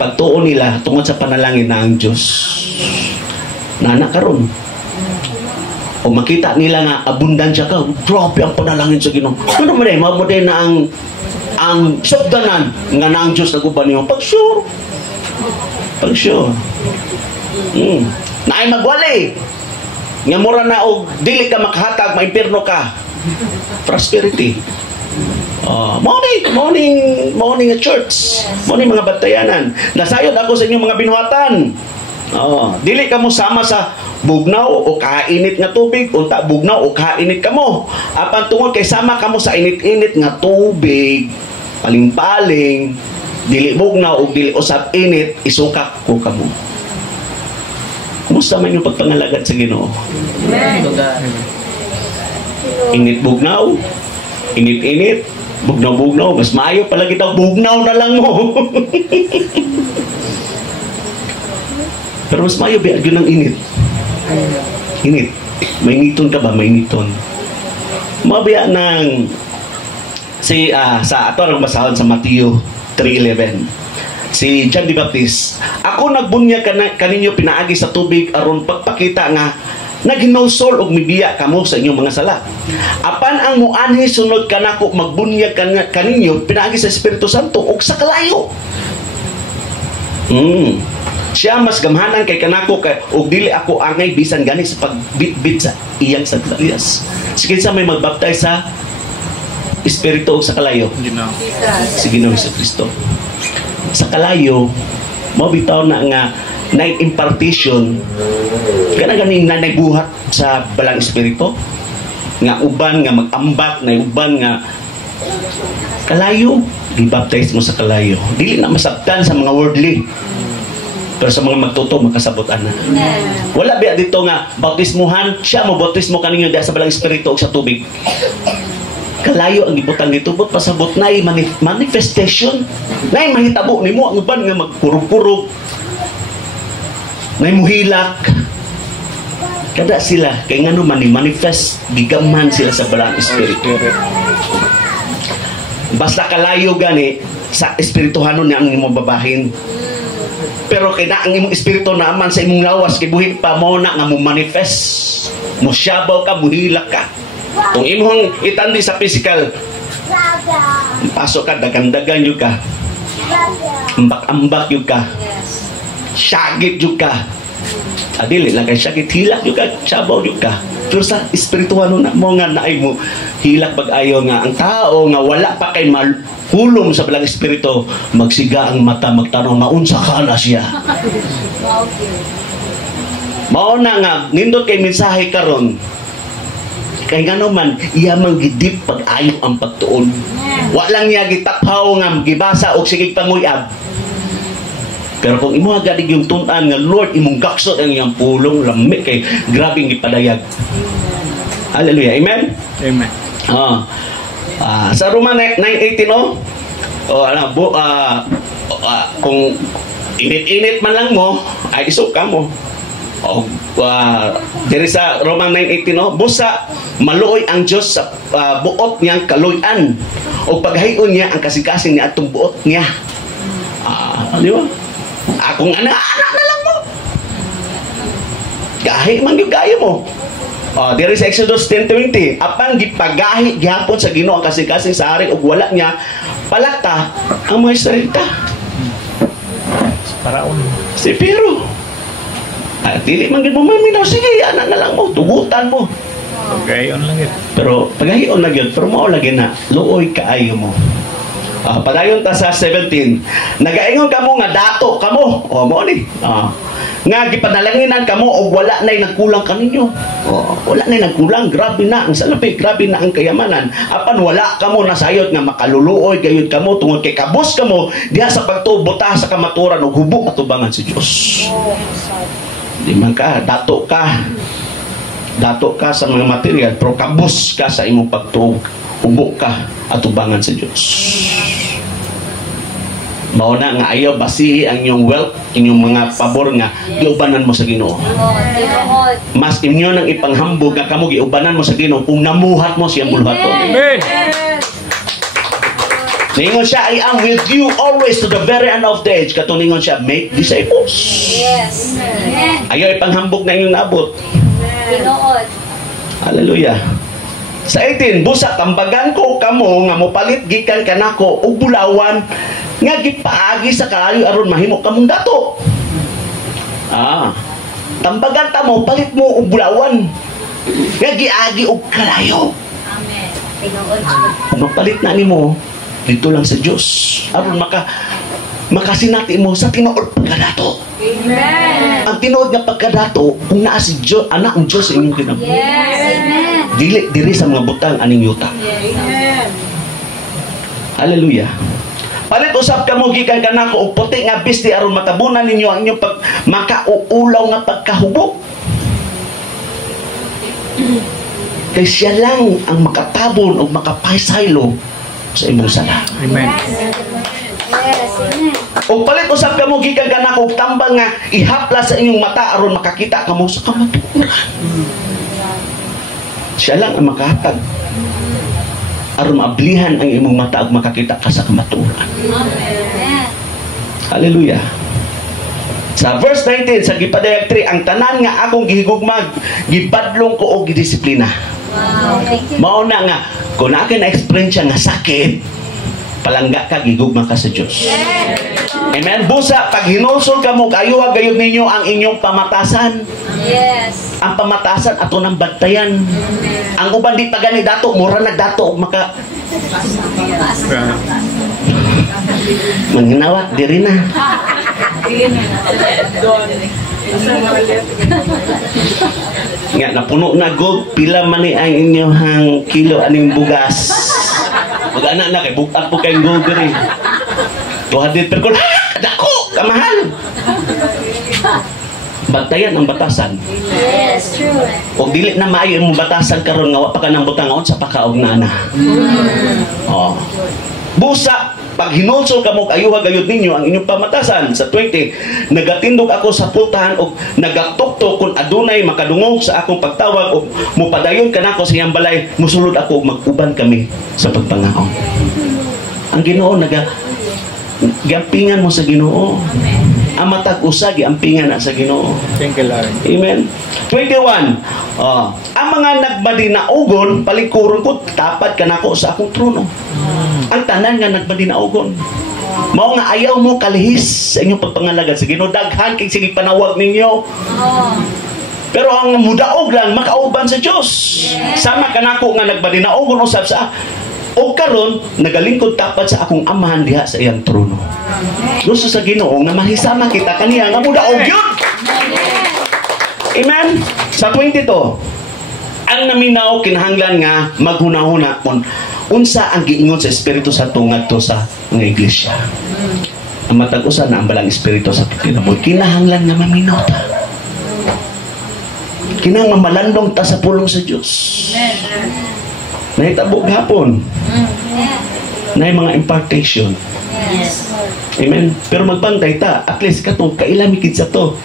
pagtuon nila tungod sa panalangin na ang Diyos nana karon o makita nila nga abundansya ka grabe ang panalangin sa Ginoo ano man ay mabuday na ang sabdanan nga na ang Diyos naguban niyo pag sure naay magwali nga mura na og dili ka makahatag maimpirno ka prosperity morning at church morning mga batayanan nasayod ako sa inyong mga binuhatan dili ka mo sama sa bugnaw o kainit nga tubig unta bugnaw o kainit ka mo apan tungod kay sama ka mo sa init-init nga tubig paling-paling dili bugnaw o dili usab init isuka ko kamo kumusta man yung pagpangalagad sa Ginoo init bugnaw init-init bugnaw-bugnaw, mas maayo pala kita bugnaw na lang mo. Pero mas maayo biag yun ang init. Init. May niton ka ba? May niton. Mabiya ng sa ato ang basahon sa Mateo 3:11. Si John the Baptist, ako nagbunyag kaninyo pinaagi sa tubig aron pagpakita nga naghinusol og mibiya kamo sa inyong mga sala. Apan ang muanhi sunod kanako magbunyag kaninyo pinaagi sa Espiritu Santo og sa kalayo. Siya mas gamhanan kay kanako kay og dili ako angay bisan gani sa pagbitbit sa iyang sandalyas. Sige sa may magbaptize sa Espiritu og sa kalayo. Si Ginoong Hesukristo. Sa kalayo mo bitaw na nga night impartition kana ganing nanaybuhat sa balang espiritu nga uban nga mag-ambak na uban nga kalayo i-baptize mo sa kalayo dili na masabtan sa mga worldly pero sa mga magtuto makasabutan na wala biya dito nga bautismuhan siya mo bautismo kaninyo diha sa balang espiritu o sa tubig kalayo ang ibutang dito but pasabot na manifestation na mahitabo nimo ang uban nga magkurog-kurog may muhilak kada sila kay ngano man manifest bigaman sila sa balang espiritu basta kalayo gani sa espirituhanon niya ang imong babahin pero kay na ang imong espiritu naaman sa imong lawas kay buhi pa mo na nga mo manifest mo syabaw ka muhilak ka kung imong itandi sa physical pasok ka dagan-dagan yun ka ambak-ambak yun ka syagit yun ka adili lang kay syagit hilak yun ka syabaw yun ka pero sa espirituhan na mo nga naay mo hilak pag-ayo nga ang tao nga wala pa kay hulom sa balang espiritu magsiga ang mata magtanong maunsa ka na siya mao na nga nindot kay mensahe karon kay ngano man iya man gidip pag-ayo ang pagtuon. Wa lang niya gitaphaw nga gibasa og sige panguyab. Pero kung imo agad yung tun-an nga Lord imong gaksot ang iyang pulong lami kay grabing gipadayag. Hallelujah. Amen. Amen. Sa Roma 9:18 kung init-init man lang mo ay isuka mo. Diri sa Roma 9:18 busa maluoy ang Dios sa buot niyang kaluy-an o paghayon niya ang kasing-kasing ni atong buot niya. Di ba? Akong anak na lang mo. Gahi man yung gaya mo. Diri sa Exodus 10:20, apang gipagahi gihapon sa Ginoo ang kasing-kasing sa hari ug wala niya palata ang mga Israelita. Paraon. Si Pero dili man gid mo maminaw, sige anak na lang mo, tugutan mo. Okay, on lang yun. Pero pagahion lang yun, pero mao lagi na luoy kaayo mo. Padayon ta sa 17, nagaingon kamo nga dato kamo. Mao ni. Nga gipanalanginan kamo og wala nay nagkulang kaninyo. Wala nay nagkulang, grabe na ang salapi, grabe na ang kayamanan. Apan wala kamo nasayot nga makaluluoy gayud kamo tungod kay kabus kamo diha sa pagtubuta sa kamaturan ug hubok atubangan sa Dios. Di man ka dato ka sa mga material pero kabus ka sa imong pagtuog, hubok ka atubangan sa Dios. Mao na nga ayaw basihi ang inyong wealth, inyong mga pabor nga giubanan mo sa Ginoo. Mas inyo nang ipanghambog nga kamo giubanan mo sa Ginoo kung namuhat mo siyang bulhaton. Amen. Ningon siya, I am with you always to the very end of the age. Katuningon siya, make disciples. Yes. Ayaw ipanghambog na inyong naabot. Tinood. Hallelujah. Sa 18, busa tambagan ko kamo nga mopalit gikan kanako og bulawan nga gipaagi sa kaayo aron mahimo kamong dato. Tambagan ta mo palit mo og bulawan nga giagi og kalayo. Amen. Tinood. Mapalit na nimo dito lang sa Dios aron makasinati mo sa tinuod pagkadato. Amen. Ang tinuod nga pagkadato kung naa si Dios, anak ang Dios sa inyong kinabuhi. Yes. Amen. Dili sa mga butang aning yuta. Amen. Hallelujah. Palit usap kamo gikan kanako og puti nga bisti aron matabunan ninyo ang inyong makauulaw nga pagkahubog. Kay siya lang ang makatabon o makapahisaylo sa imong sala. Amen. Yes. Amen. O palit usap kamo gikan kanako og tambang nga ihapla sa inyong mata aron makakita kamo sa kamatuoran. Siya lang ang makahatag aron maablihan ang imong mata ug makakita ka sa kamatuoran. Amen. Hallelujah. Sa verse 19 sa gipadayag 3, ang tanan nga akong gihigugmag gibadlong ko og gidisiplina. Wow. Thank you. Mao na nga kung akin na experience nga sakit, palangga ka gigugma ka sa Dios. Amen. Busa pag hinulsol kamo kayuha gayud ninyo ang inyong pamatasan. Yes. Ang pamatasan ato nang bantayan. Ang uban di pa gani dato, mura nagdato og maka manginawat diri na. Nga napuno na gold, pila man ni ang inyong kilo aning bugas. Ug ana na kay bugtag po kay gold diri. 200 per kilo. Dako, kamahal. Bantayan ang batasan. Yes. True. O dili na maayo imong batasan karon nga wa pa ka nang butang sa pakaog na ana. Busa pag hinulsol kamo kayuha gayud ninyo ang inyong pamatasan. Sa 20, nagatindog ako sa pultahan og nagatuktok kung adunay makadungog sa akong pagtawag og mupadayon kanako sa iyang balay, musulod ako og mag-uban kami sa pagpangaon. Ang Ginoo gampingan mo sa Ginoo. Ang matag usa giampingan na sa Ginoo. Thank you, Lord. Amen. 21. Ang mga nagmadinaugon palikuron ko tapat kanako sa akong trono. Ang tanan nga nagmadinaugon. Mao nga ayaw mo kalihis sa inyong pagpangalagad sa Ginoo, daghan kay sige panawag ninyo. Pero ang mudaog lang makauban sa Dios. Sama kanako nga nagmadinaugon usab sa o karon nagalingkod tapat sa akong amahan diha sa iyang trono. Gusto sa Ginoo nga mahisama kita kaniya nga mudaog yun. Amen. Sa 22, Ang naminaw kinahanglan nga maghunahuna kon unsa ang giingon sa Espiritu Santo ngadto sa mga iglesia. Ang matag-usa na ang balang Espiritu sa kinabuhi, kinahanglan nga maminaw ta. Kinahanglan malandong ta sa pulong sa Dios. Nahitabo gahapon. Na mga impartation. Yes. Amen. Pero magbantay ta, at least katong kailamikid sa to.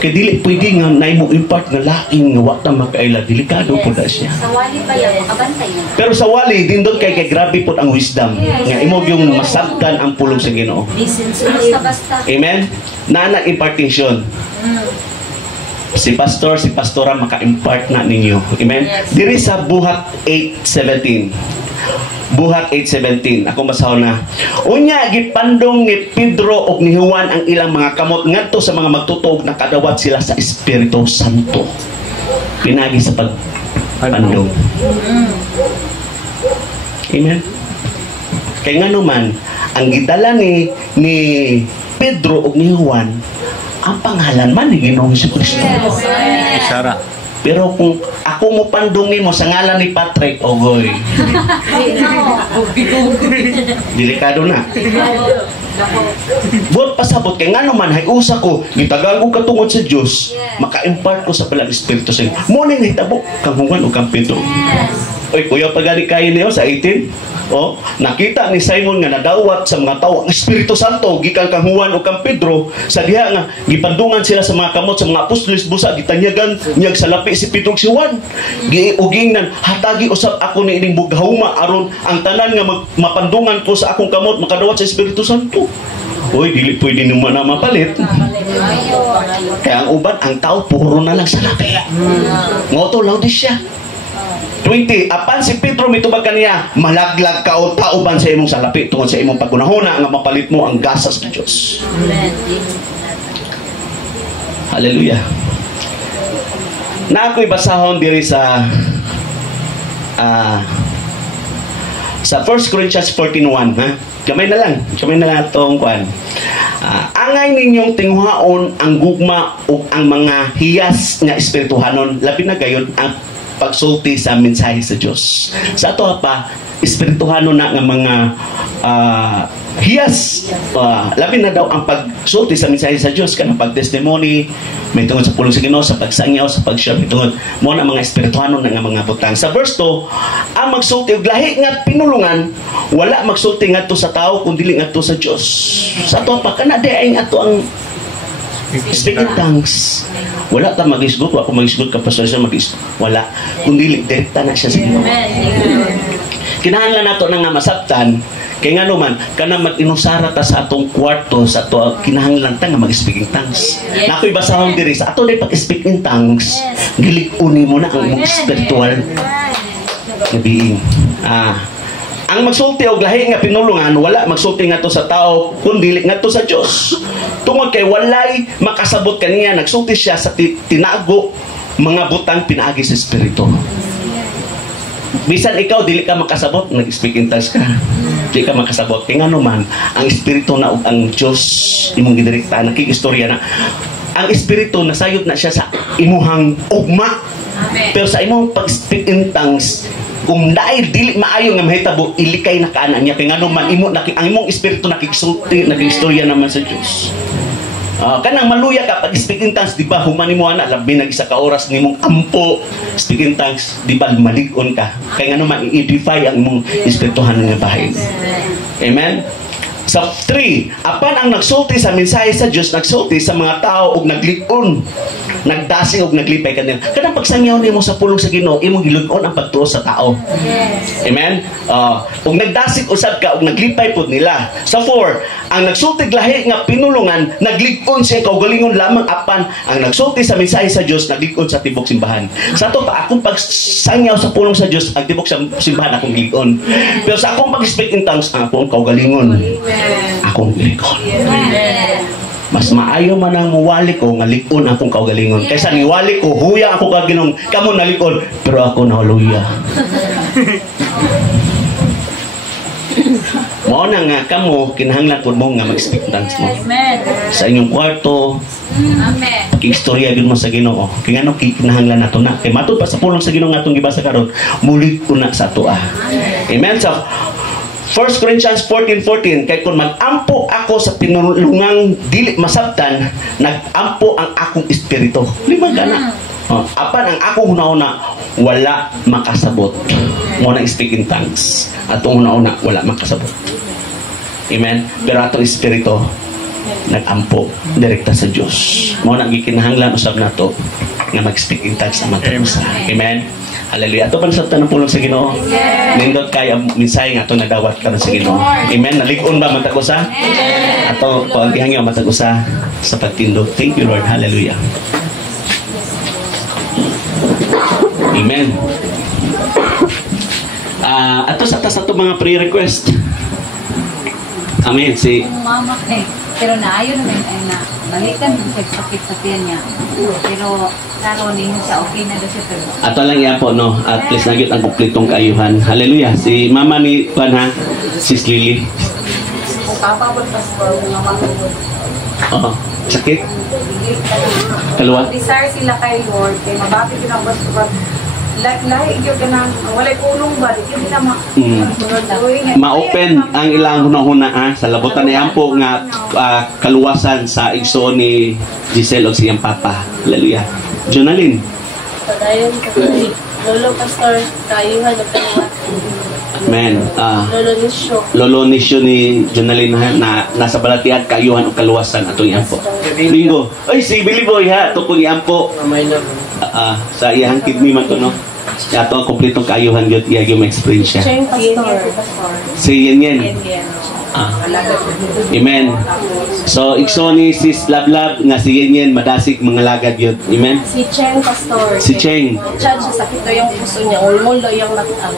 Kaya dili pwede nga na mo impart nga laing nga wata makaila, delikado po na siya. Sa wali pa lang, makabantay yun. Pero sa wali, din doon kay grabe po ang wisdom. Nga imo yung masabtan ang pulong sa Ginoo. Basta-basta. Amen. Naanak impartation. Si pastor, si pastora maka-impart na ninyo. Amen. Diri sa Buhat 8:17. Buhat 8:17. Ako basahon na. Unya gipandong ni Pedro ug ni Juan ang ilang mga kamot ngadto sa mga magtutuog nakadawat sila sa Espiritu Santo. Pinagi sa pagpandong. Amen. Kay ngano man ang gidala ni Pedro ug ni Juan ang pangalan man ni Ginoong Jesucristo. Isara. Pero kung ako mo pandungin mo sa ngalan ni Patrick, ogoy. Delikado na. Buot pasabot kay ngano man hay usa ko gitagal ko katungod sa Dios, maka-impart ko sa balang Espiritu sa mo ning hitabo kang Juan ug kang Pedro. Oy, kuya pagani kayo niyo sa 18. Oh, nakita ni Simon nga nadawat sa mga tawo ang Espiritu Santo gikan kang Juan ug kang Pedro sa diha nga gipandungan sila sa mga kamot sa mga apostoles busa gitanyagan niyag sa lapi si Pedro ug si Juan. Giugingnan hatagi usab ako ni ining bughawma aron ang tanan nga mapandungan ko sa akong kamot makadawat sa Espiritu Santo. Uy, dili pwede naman na mapalit. Kaya ang uban, ang tao puro na lang sa lapi. Ngoto lang di siya. 20. Apan si Pedro mitubag kaniya, malaglag ka o tauban sa imong salapi tungod sa imong paggunahuna nga mapalit mo ang gasas ng Diyos. Hallelujah. Na ako'y basahon diri sa 1 Corinthians 14:1, ha? Kamay na lang itong kuan. Angay ninyong tinguhaon ang gugma o ang mga hiyas nga espirituhanon, labi na gayon ang pagsulti sa mensahe sa Diyos. Sa ato pa, espirituhano na nga mga hiyas. Labi na daw ang pagsulti sa mensahe sa Diyos, kanang pag-testimony, may tungod sa pulong sa Ginoo, sa pagsangyaw, sa pag-share, may tungod mo na mga espirituhano na nga mga butang. Sa verse 2, ang magsulti og lahi nga pinulungan, wala magsulti ngadto sa tao kundi ngadto sa Diyos. Sa ato pa, kana di ay ngadto ang speaking tongues. Wala ta mag-isgot, ako mag-isgot ka pa sa mag-isgot. Wala. Kundi direkta na siya sa Ginoo. Kinahanglan nato na nga masabtan kay ngano man kana mag-inusara ta sa atong kwarto sa ato kinahanglan ta nga mag-speaking tongues. Nakoy basahon diri sa ato day pag-speaking tongues, gilig-uni mo na ang mong spiritual na being. Ang magsulti og lahi nga pinulungan, wala magsulti ngadto sa tao kundi ngadto sa Dios. Tungod kay walay makasabot kaniya, nagsulti siya sa tinago mga butang pinaagi sa Espiritu. Bisan ikaw dili ka makasabot, nag-speaking tongues ka. Dili ka makasabot. Kaya ngano man, ang Espiritu na ug ang Dios imong gidirekta, nakikistorya na. Ang Espiritu nasayod na siya sa imuhang ugma. Pero sa imong pag-speak in tongues, kung dahil dili maayo nga mahitabo, ilikay na kaana niya. Kaya ngano man, ang imong Espiritu nakiksulti, nakikistorya naman sa Dios. Kanang maluya ka pag speaking tongues, di ba humani mo ana labi nag isa ka oras nimong ampo speaking tongues, di ba malig-on ka kay ngano man i-edify ang imong espirituhan nga bahin. Amen. Sa 3, apan ang nagsulti sa mensahe sa Dios, nagsulti sa mga tao ug naglig-on, nagdasi ug naglipay kanila. Kanang pagsangyaw nimo sa pulong sa Ginoo, imong gilig-on ang pagtuo sa tao. Amen. Ug nagdasig usab ka ug naglipay pud nila. Sa 4, ang nagsulti lahi nga pinulungan, naglig-on siya kaugalingon lamang, apan ang nagsulti sa mensahe sa Dios, naglig-on sa tibok simbahan. Sa ato pa akong pagsangyaw sa pulong sa Dios, ang tibok sa simbahan akong lig-on. Pero sa akong pag-speak in tongues, akong kaugalingon. Akong lig-on. Mas maayo man ang muwali ko nga lig-on akong kaugalingon kaysa niwali ko huya ako kag Ginoo kamo nalig-on pero ako naluya. Mao na nga kamo kinahanglan pud mo nga mag-speak tongues mo. Amen. Sa inyong kwarto, Amen. istorya gyud mo sa Ginoo. Kay ngano kinahanglan nato na. Kay matud pa sa pulong sa Ginoo nga atong gibasa karon, mulig una sa atoa. Amen. So 1 Corinthians 14:14, kay kung mag-ampo ako sa pinulungang dili masabtan, nag-ampo ang akong espiritu. Lima gana. Apan ang akong una-una wala makasabot. Mo na speak in tongues. Atong una-una wala makasabot. Amen. Pero atong espiritu nag-ampo direkta sa Dios. Mo na gikinahanglan usab nato nga mag-speak in tongues sa matag usa. Amen. Hallelujah. Ato pa sa tanong pulong sa Ginoo. Nindot kay ang minsay nga atong nadawat karon sa Ginoo. Amen. Nalig-on ba matag usa? Ato paagihangyo matag usa sa pagtindog. Thank you Lord. Hallelujah. Amen. Ato sa ato mga prayer request. Amen. Si Mama pero naayon naman ay na balikan yung sakit sa tiyan niya. Pero karon din siya okay na daw siya pero. ato lang yapo no. At least nagyot ang kumpletong kaayuhan. Hallelujah. Si mama ni Juan ha, Sis Lily. Kung kapabot pas ko mama ko. Oo. Sakit? Kaluwa? Desire sila kay Lord kay mabati yun ang basta pag lahi yung ganang walay kulong ba yung na Ma-open ang ilang hunahuna ha, sa labutan ni Ampo nga kaluwasan sa igsoon ni Giselle o siyang papa. Hallelujah. Jonalyn. Padayon kay Lolo Pastor kayuhan ng kaliwat. Amen. Lolo Nisyo. Lolo nisyo ni Jonalyn ha, na nasa balatian kaayuhan o kaluwasan atong Ampo. Linggo. Ay, si Billy Boy ha, ito pong Ampo. Sa iyang kidney man to no. Ato ang kumpletong kaayuhan yun, yung experience siya. Cheng Pastor. Si Yen. Amen. So, ikso ni Sis Lablab nga si Yen madasig mga lagad yun. Amen. Si Cheng Pastor. Si Cheng. Chad siya sakit daw yung puso niya. Ulmulo yung nakita.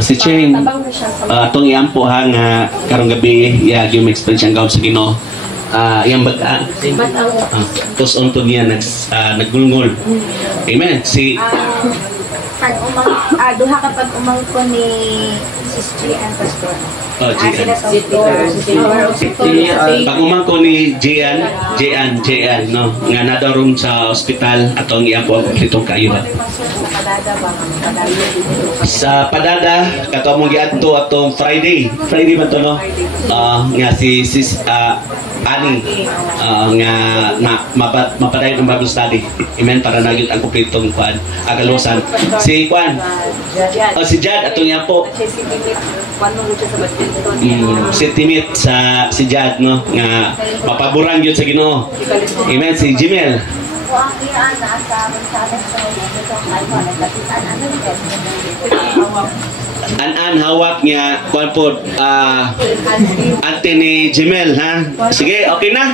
Si Cheng. Tabang na siya sa Itong iampo ha nga karong gabi, yung experience ang gawin sa Ginoo. Yang baga. Tapos onto niya naggulngol. Amen. Si Pag duha kapag umangko ni Sister and Pastor. Pag umangko ni Jean, no, nga nadaron sa ospital atong iampo ang kumpletong kaayuhan. Sa Padada, kato mong giadto atong Friday ba to no? Nga si Sis Ani nga mapadayon ang Bible study. Amen, para nagyud ang kumpletong kuan agalusan. Si kuan. Si Jad atong iampo. Sentimate sa si Jad no nga mapaborang yun sa Ginoo. Amen. Si Jimel. An hawak niya kuan pod ante ni Jimel ha. Sige, okay na.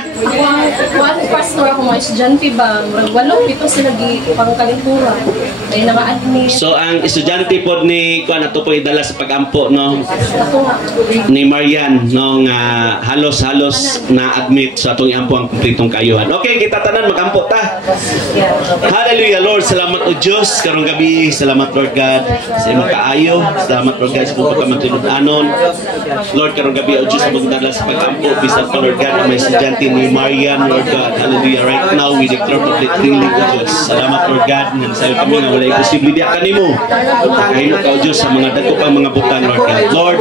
One pastor ako mga estudyante ba, walo pito sila gi pangkalintura. May naka-admit. So ang estudyante pod ni kuan ato po idala sa pagampo no ni Marian no nga halos-halos na admit sa atong ampo ang kumpletong kaayuhan. Okay, kita tanan magampo ta. Hallelujah Lord, salamat o Dios karong gabi. Salamat Lord God sa imong kaayo. Salamat Lord God sa imong pagkamatunud-anon. Lord karong gabi o Dios magdala sa pagampo bisan pa Lord God ang may estudyante ni Marian Lord God. Hallelujah. Right now we declare complete healing o Dios. Salamat Lord God nang sayo kami nga wala imposible di kanimo. Kahino ka o Dios sa mga dagko pang mga butang Lord God. Lord,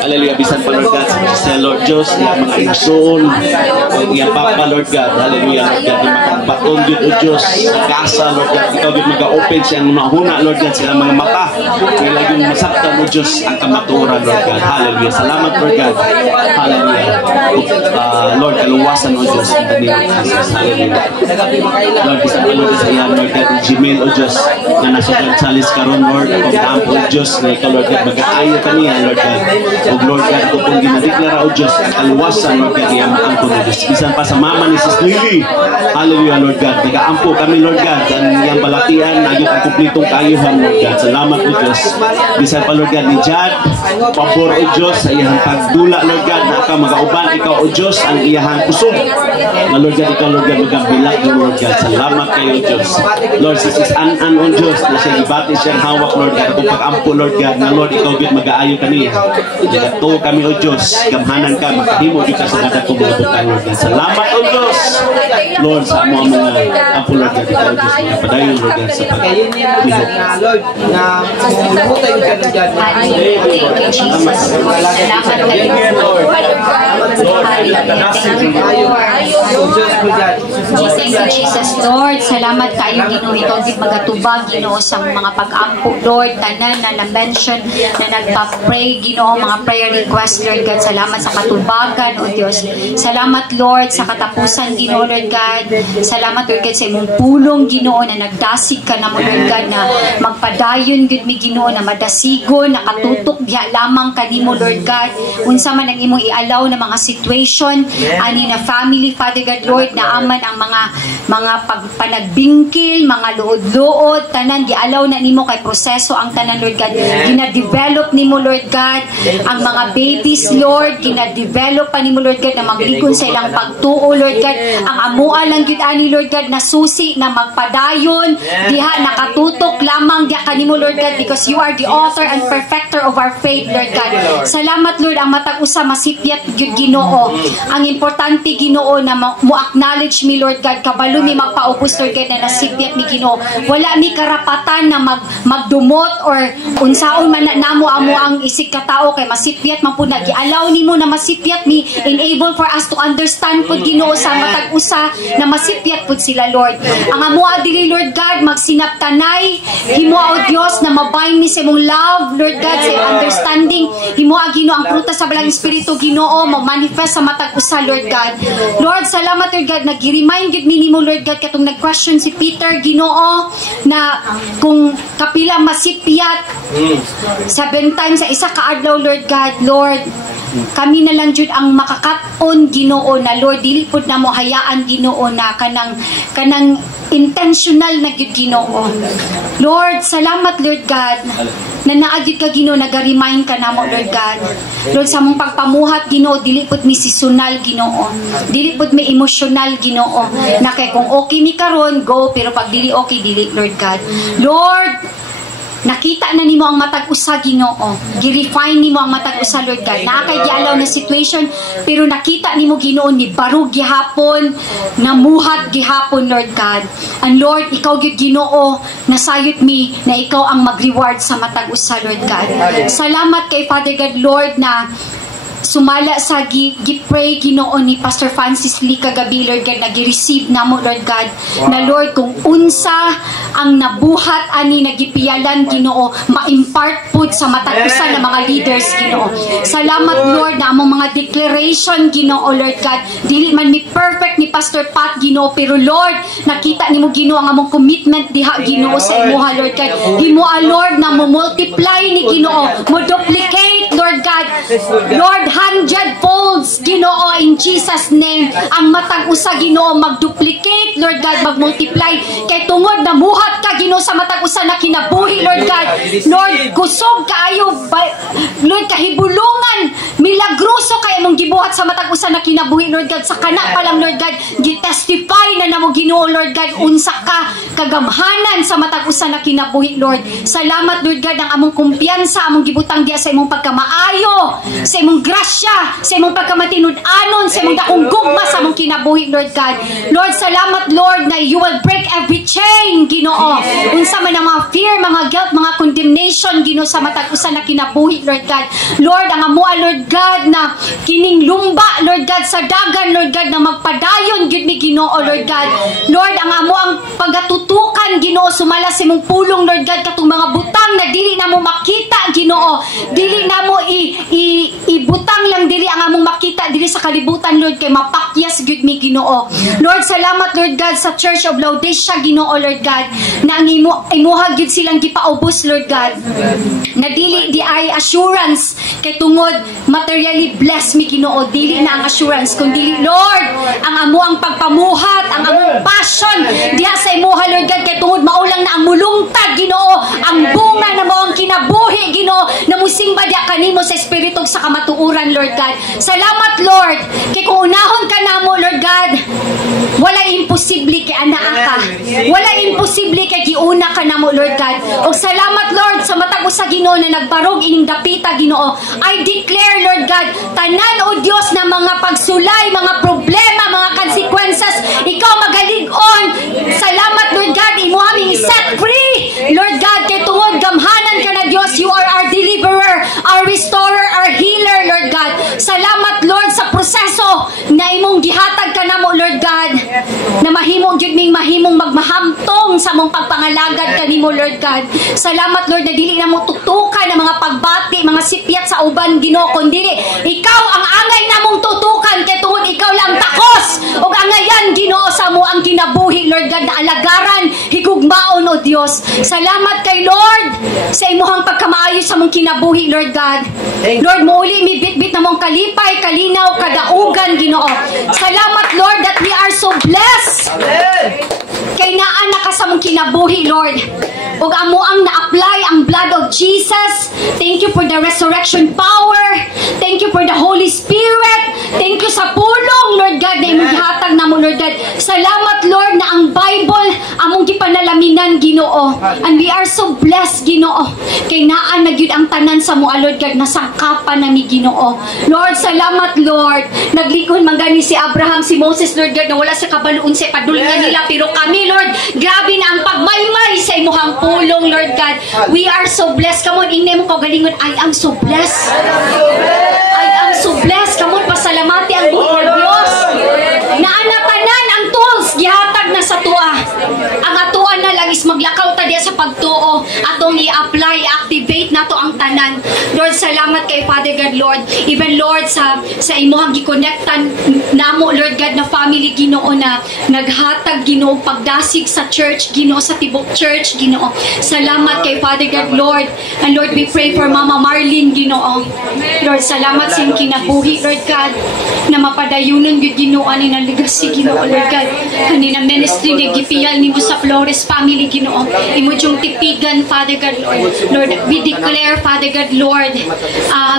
hallelujah bisan pa Lord God sa Lord Dios nga mga igsoon iya papa Lord God. Hallelujah Lord God na makapatong yun o Dios kasa Lord God. Ikaw yun mag-open siyang mahuna Lord God sila mga mata. Kaya yung masaktan o Dios ang kamaturan Lord God. Hallelujah. Salamat Lord God. Hallelujah. Lord, kaluwasan o Dios in the name of Jesus. Hallelujah. Lord, bisan pa Lord sa iyan Lord God, Gmail o Dios na nasa salis karon Lord, ang kampo o Dios na ikaw Lord God, mag-aayo kaniya Lord God. O Lord God, kung kung ginadeklara o Dios, ang kaluwasan Lord God, iyang maampo o Dios. Bisan pa sa mama ni Sis Lily. Hallelujah Lord God. Nag-aampo kami Lord God, ang iyang balatian, nagyot ang kumplitong kaayuhan Lord God. Salamat o Dios. Bisan pa Lord God ni Jad, pabor o Dios sa iyang pagdula Lord God, na ka mag-auban ikaw ikaw o Diyos ang iyahang kusog. Na Lord God, ikaw Lord God, magkabilag mo Lord God. Salamat kayo Diyos. Lord, sa sisanan o Diyos, na siya ibati siyang hawak Lord God, kung pag-ampo Lord God, na Lord, ikaw Diyos, mag-aayo kami. Ikato kami o Diyos, gamhanan ka, makahimo Diyos sa kada kong mga butang Lord God. Salamat o Diyos. Lord, sa mga ampo Lord God, ikaw Diyos, magpadayon Lord God, sa pag-ibig. Lord, na bumutay ka ng dyan. Thank you, Jesus. Salamat Thank you, Jesus, Lord. Salamat kayo, Ginoo. Ikaw din magatubag, Ginoo, sa mga pag-ampo, Lord. Tanan na na-mention, na nagpa-pray, Ginoo, mga prayer request, Lord God. Salamat sa katubagan, O Diyos. Salamat, Lord, sa katapusan, Ginoo, Lord God. Salamat, Lord God, sa imong pulong, Ginoo, na nagdasig ka na mo, Lord God, na magpadayon, Gud mi, Ginoo, na madasigon, nakatutok, diha lamang kanimo, Lord God. Unsa man ang imong i-allow na mga situation, ani na family, Father God, Lord, na aman ang mga panagbingkil, mga luod-luod, tanan, di-allow na nimo kay proseso ang tanan, Lord God. Gina-develop nimo, Lord God, ang mga babies, Lord, gina-develop pa nimo, Lord God, na magligon sa ilang pagtuo, Lord God. Ang amua lang yun, ani, Lord God, na susi, na magpadayon, diha, nakatutok lamang, diha kanimo, Lord God, because you are the author and perfecter of our faith, Lord God. Salamat, Lord, ang matag usa masipyat gyud, Ginoo. Ang importante, Ginoo, na mo-acknowledge mi, Lord God, kabalo mi magpaubos, Lord God, na nasipyat mi, Ginoo. Wala mi karapatan na magdumot or unsaon man namo amo ang isig ka tao kay masipyat man pud nagi-allow nimo na masipyat mi, enable for us to understand pud, Ginoo, sa matag usa na masipyat pud sila, Lord. Ang amo dili, Lord God, magsinaptanay himo, O Dios, na mabind mi sa imong love, Lord God, sa understanding himo, Ginoo, ang prutas sa balang espiritu, Ginoo, mo-manifest sa matag usa, Lord God. Lord, salamat, Lord God, nag-remind gid mi nimo, Lord God, katong nag-question si Peter, Ginoo, na kung kapila masipyat 7 times sa isa ka adlaw, Lord God. Lord, kami na lang jud ang makakaton, Ginoo, na Lord, dili pud na mo hayaan, Ginoo, na kanang intentional na gyud, Ginoo. Lord, salamat, Lord God, na naagid ka, Ginoo, nag-remind ka namo, Lord God. Lord, sa mong pagpamuhat, Ginoo, dili pud mi seasonal, Ginoo. Dili pud mi emotional, Ginoo. Na kay kung okay mi karon, go, pero pag dili okay, dili, Lord God. Lord, nakita na nimo ang matag usa, Ginoo. Gi-refine nimo ang matag usa, Lord God. Nakay gialaw na situation, pero nakita nimo, Ginoo, ni barug gihapon, namuhat gihapon, Lord God. And Lord, ikaw gyud, Ginoo, nasayot mi na ikaw ang mag-reward sa matag usa, Lord God. Salamat kay Father God, Lord, na sumala sa gi-pray, Ginoo, ni Pastor Francis Lee kagabi, Lord God, na gi-receive namo, Lord God, na Lord, kung unsa ang nabuhat ani nagipiyalan, Ginoo, ma-impart pud sa matag usa na mga leaders, Ginoo. Salamat, Lord, na among mga declaration, Ginoo, Lord God, dili man mi perfect ni Pastor Pat, Ginoo, pero Lord, nakita nimo, Ginoo, ang among commitment diha, Ginoo, sa imuha, Lord God. Himoa, Lord, na mo multiply ni, Ginoo, mo duplicate, Lord God, Lord, 100 folds, Ginoo, in Jesus name. Ang matag usa, Ginoo, mag-duplicate, Lord God, mag-multiply. Kay tungod na muhat ka, Ginoo, sa matag usa na kinabuhi, Lord God. Lord, kusog kaayo, Lord, kahibulungan, milagroso kay mong gibuhat sa matag usa na kinabuhi, Lord God. Sa kana pa lang, Lord God, gitestify na namo, Ginoo, Lord God, unsa ka kagamhanan sa matag usa na kinabuhi, Lord. Salamat, Lord God, ang among kumpiyansa, among gibutang diya sa imong pagkamaayo, sa imong grasya, sa imong pagkamatinud-anon, sa imong dakong gugma sa among kinabuhi, Lord God. Lord, salamat, Lord, na you will break every chain, Ginoo. Unsa man ang mga fear, mga guilt, mga condemnation, Ginoo, sa matag usa na kinabuhi, Lord God. Lord, ang amua, Lord God, na kining lumba, Lord God, sa dagan, Lord God, na magpadayon gyud mi, Ginoo, Lord God. Lord, ang amo ang pagatutukan, Ginoo, sumala sa imong pulong, Lord God, katong mga butang na dili na mo makita, Ginoo. Dili na mo ibutang lang dili ang among makita dili sa kalibutan, Lord, kay mapakyas gyud mi, Ginoo. Lord, salamat, Lord God, sa Church of Laodicea, Ginoo, Lord God, na ang imuha gyud silang gipaubos, Lord God, na dili di ay assurance kay tungod materially bless mi, Ginoo. Dili na ang assurance kundi, Lord, ang amo ang pagpamuhat, ang among passion diha sa imuha, Lord God, kay tungod maulang na ang mulungtad, Ginoo, ang bunga na mo ang kinabuhi, Ginoo, na musimba diha kanimo sa espiritu sa kamatuuran, Lord God. Salamat, Lord. Kay kung unahon ka na mo, Lord God, wala imposible kay anaa ka. Wala imposible kay giuna ka na mo, Lord God. O salamat, Lord, sa matag sa Ginoo na nagbarog ining dapita, Ginoo. I declare, Lord God, tanan o Dios na mga pagsulay, mga problema, mga consequences, ikaw magalig-on. Salamat, Lord God, imo aming set free. Lord God, kay tungod gamhanan ka na Dios, you are our deliverer, our restorer, our healer, Lord God. Salamat, Lord, sa proseso na imong gihatag ka na mo, Lord God, na mahimong gyud ming mahimong magmahamtong sa mong pagpangalagad kanimo, Lord God. Salamat, Lord, na dili na mo tutukan ng mga pagbati, mga sipyat sa uban, Ginoo, kundi ikaw ang angay namong tutukan kay tungod ikaw lang takos ug angayan, Ginoo, sa mo ang kinabuhi, Lord God, na alagaran higugmaon, o Dios. Salamat kay Lord sa imuhang pagkamaayo sa mong kinabuhi, Lord God. Lord, muuli mi bitbit na mong kalipay, kalinaw, kadaugan, Ginoo. Salamat, Lord, that we are so blessed. Kay naan na ka sa mong kinabuhi, Lord. Ug amo ang na-apply ang blood of Jesus. Thank you for the resurrection power. Thank you for the Holy Spirit. Thank you sa pulong, Lord God, na imong gihatag namo, Lord God. Salamat, Lord, na ang Bible among gipanalaminan, Ginoo. And we are so blessed, Ginoo. Kay naan na gyud ang tanan sa mo, Lord God, nasangkapan nami, Ginoo. Lord, salamat, Lord. Naglikon man gani si Abraham, si Moses, Lord God, na wala sa kabaluon sa padulungan nila, pero kami, Lord, grabe na ang pagmaymay sa imuhang pulong, Lord God. We are so blessed. Come on, ingnem ko galingon, I am so blessed. I am so blessed. Come on, pasalamati ang buong Diyos. Naanatanan ang tools, gihatag na sa tuwa. Ang atuan na lang is maglakaw ta diya sa pagtuo. Atong i-apply, i-activate na to ang tanan. Lord, salamat kay Father God, Lord. Even, Lord, sa imuhang gikonektan namo, Lord God, na family, Ginoo, na naghatag, Ginoo, pagdasig sa church, Ginoo, sa Tibok Church, Ginoo. Salamat kay Father God, Lord. And Lord, we pray for Mama Marlene, Ginoo. Lord, salamat sa iyong kinabuhi, Lord God, na mapadayunan yun, Ginoo, ani na legacy, Ginoo, Lord God. Kanina ministry na gipiyal ni mo sa Flores family, Ginoo. Imo yung tipigan, Father God, Lord. Lord, we declare, Father God, Lord,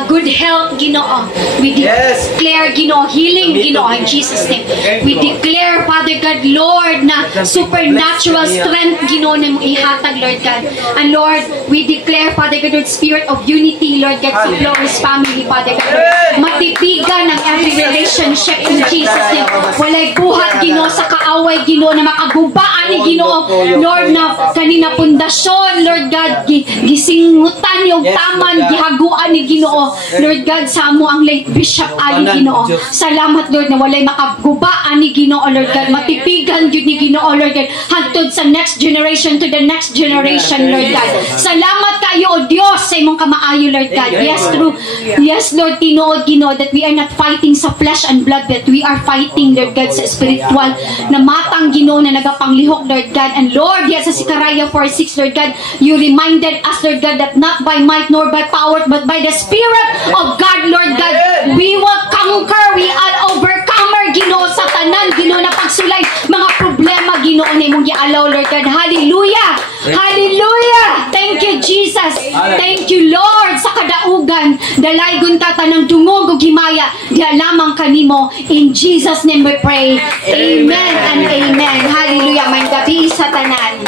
good health, Ginoo. We declare, Ginoo, healing, Ginoo, in Jesus' name. We declare, Father God, Lord, na supernatural strength, Ginoo, na mo ihatag, Lord God. And Lord, we declare, Father God, Lord, spirit of unity, Lord God, sa Flores family, Father God, Lord. Matipigan ang every relationship in Jesus' name. Walay buhat, Ginoo, sa kaaway, Ginoo, na makagubaan ni Ginoo, Lord, na kanina pundasyon, Lord God, gisingutan yung taman, gihaguan ni Ginoo, Lord God, sa mo ang late Bishop Ali, Ginoo. Salamat, Lord, na walay makagubaan ni Ginoo, Lord God, matipigan yun ni Ginoo, Lord God, hangtod sa next generation to the next generation, Lord God. Salamat kayo, O Diyos, sa imong kamaayo, Lord God. Yes, true. Yes, Lord, tinuod, Ginoo, that we are not fighting sa flesh and blood, but we are fighting, Lord God, sa spiritual na matang, Ginoo, na nagapanglihok, Lord God. And Lord, yes, sa Zechariah 4:6, Lord God, you reminded us, Lord God, that not by might nor by power, but by the Spirit of God, Lord God, we will conquer, we are overcomer, Ginoo, sa tanan, Ginoo, na pagsulay mga problema, Ginoo, na imong gialaw, Lord God. Hallelujah! Hallelujah! Thank you, Jesus. Thank you, Lord, sa kadaugan. Dalaygon ka tanang dungog ug himaya, diha lamang kanimo. In Jesus' name we pray. Amen and amen. Hallelujah. May gabi sa tanan.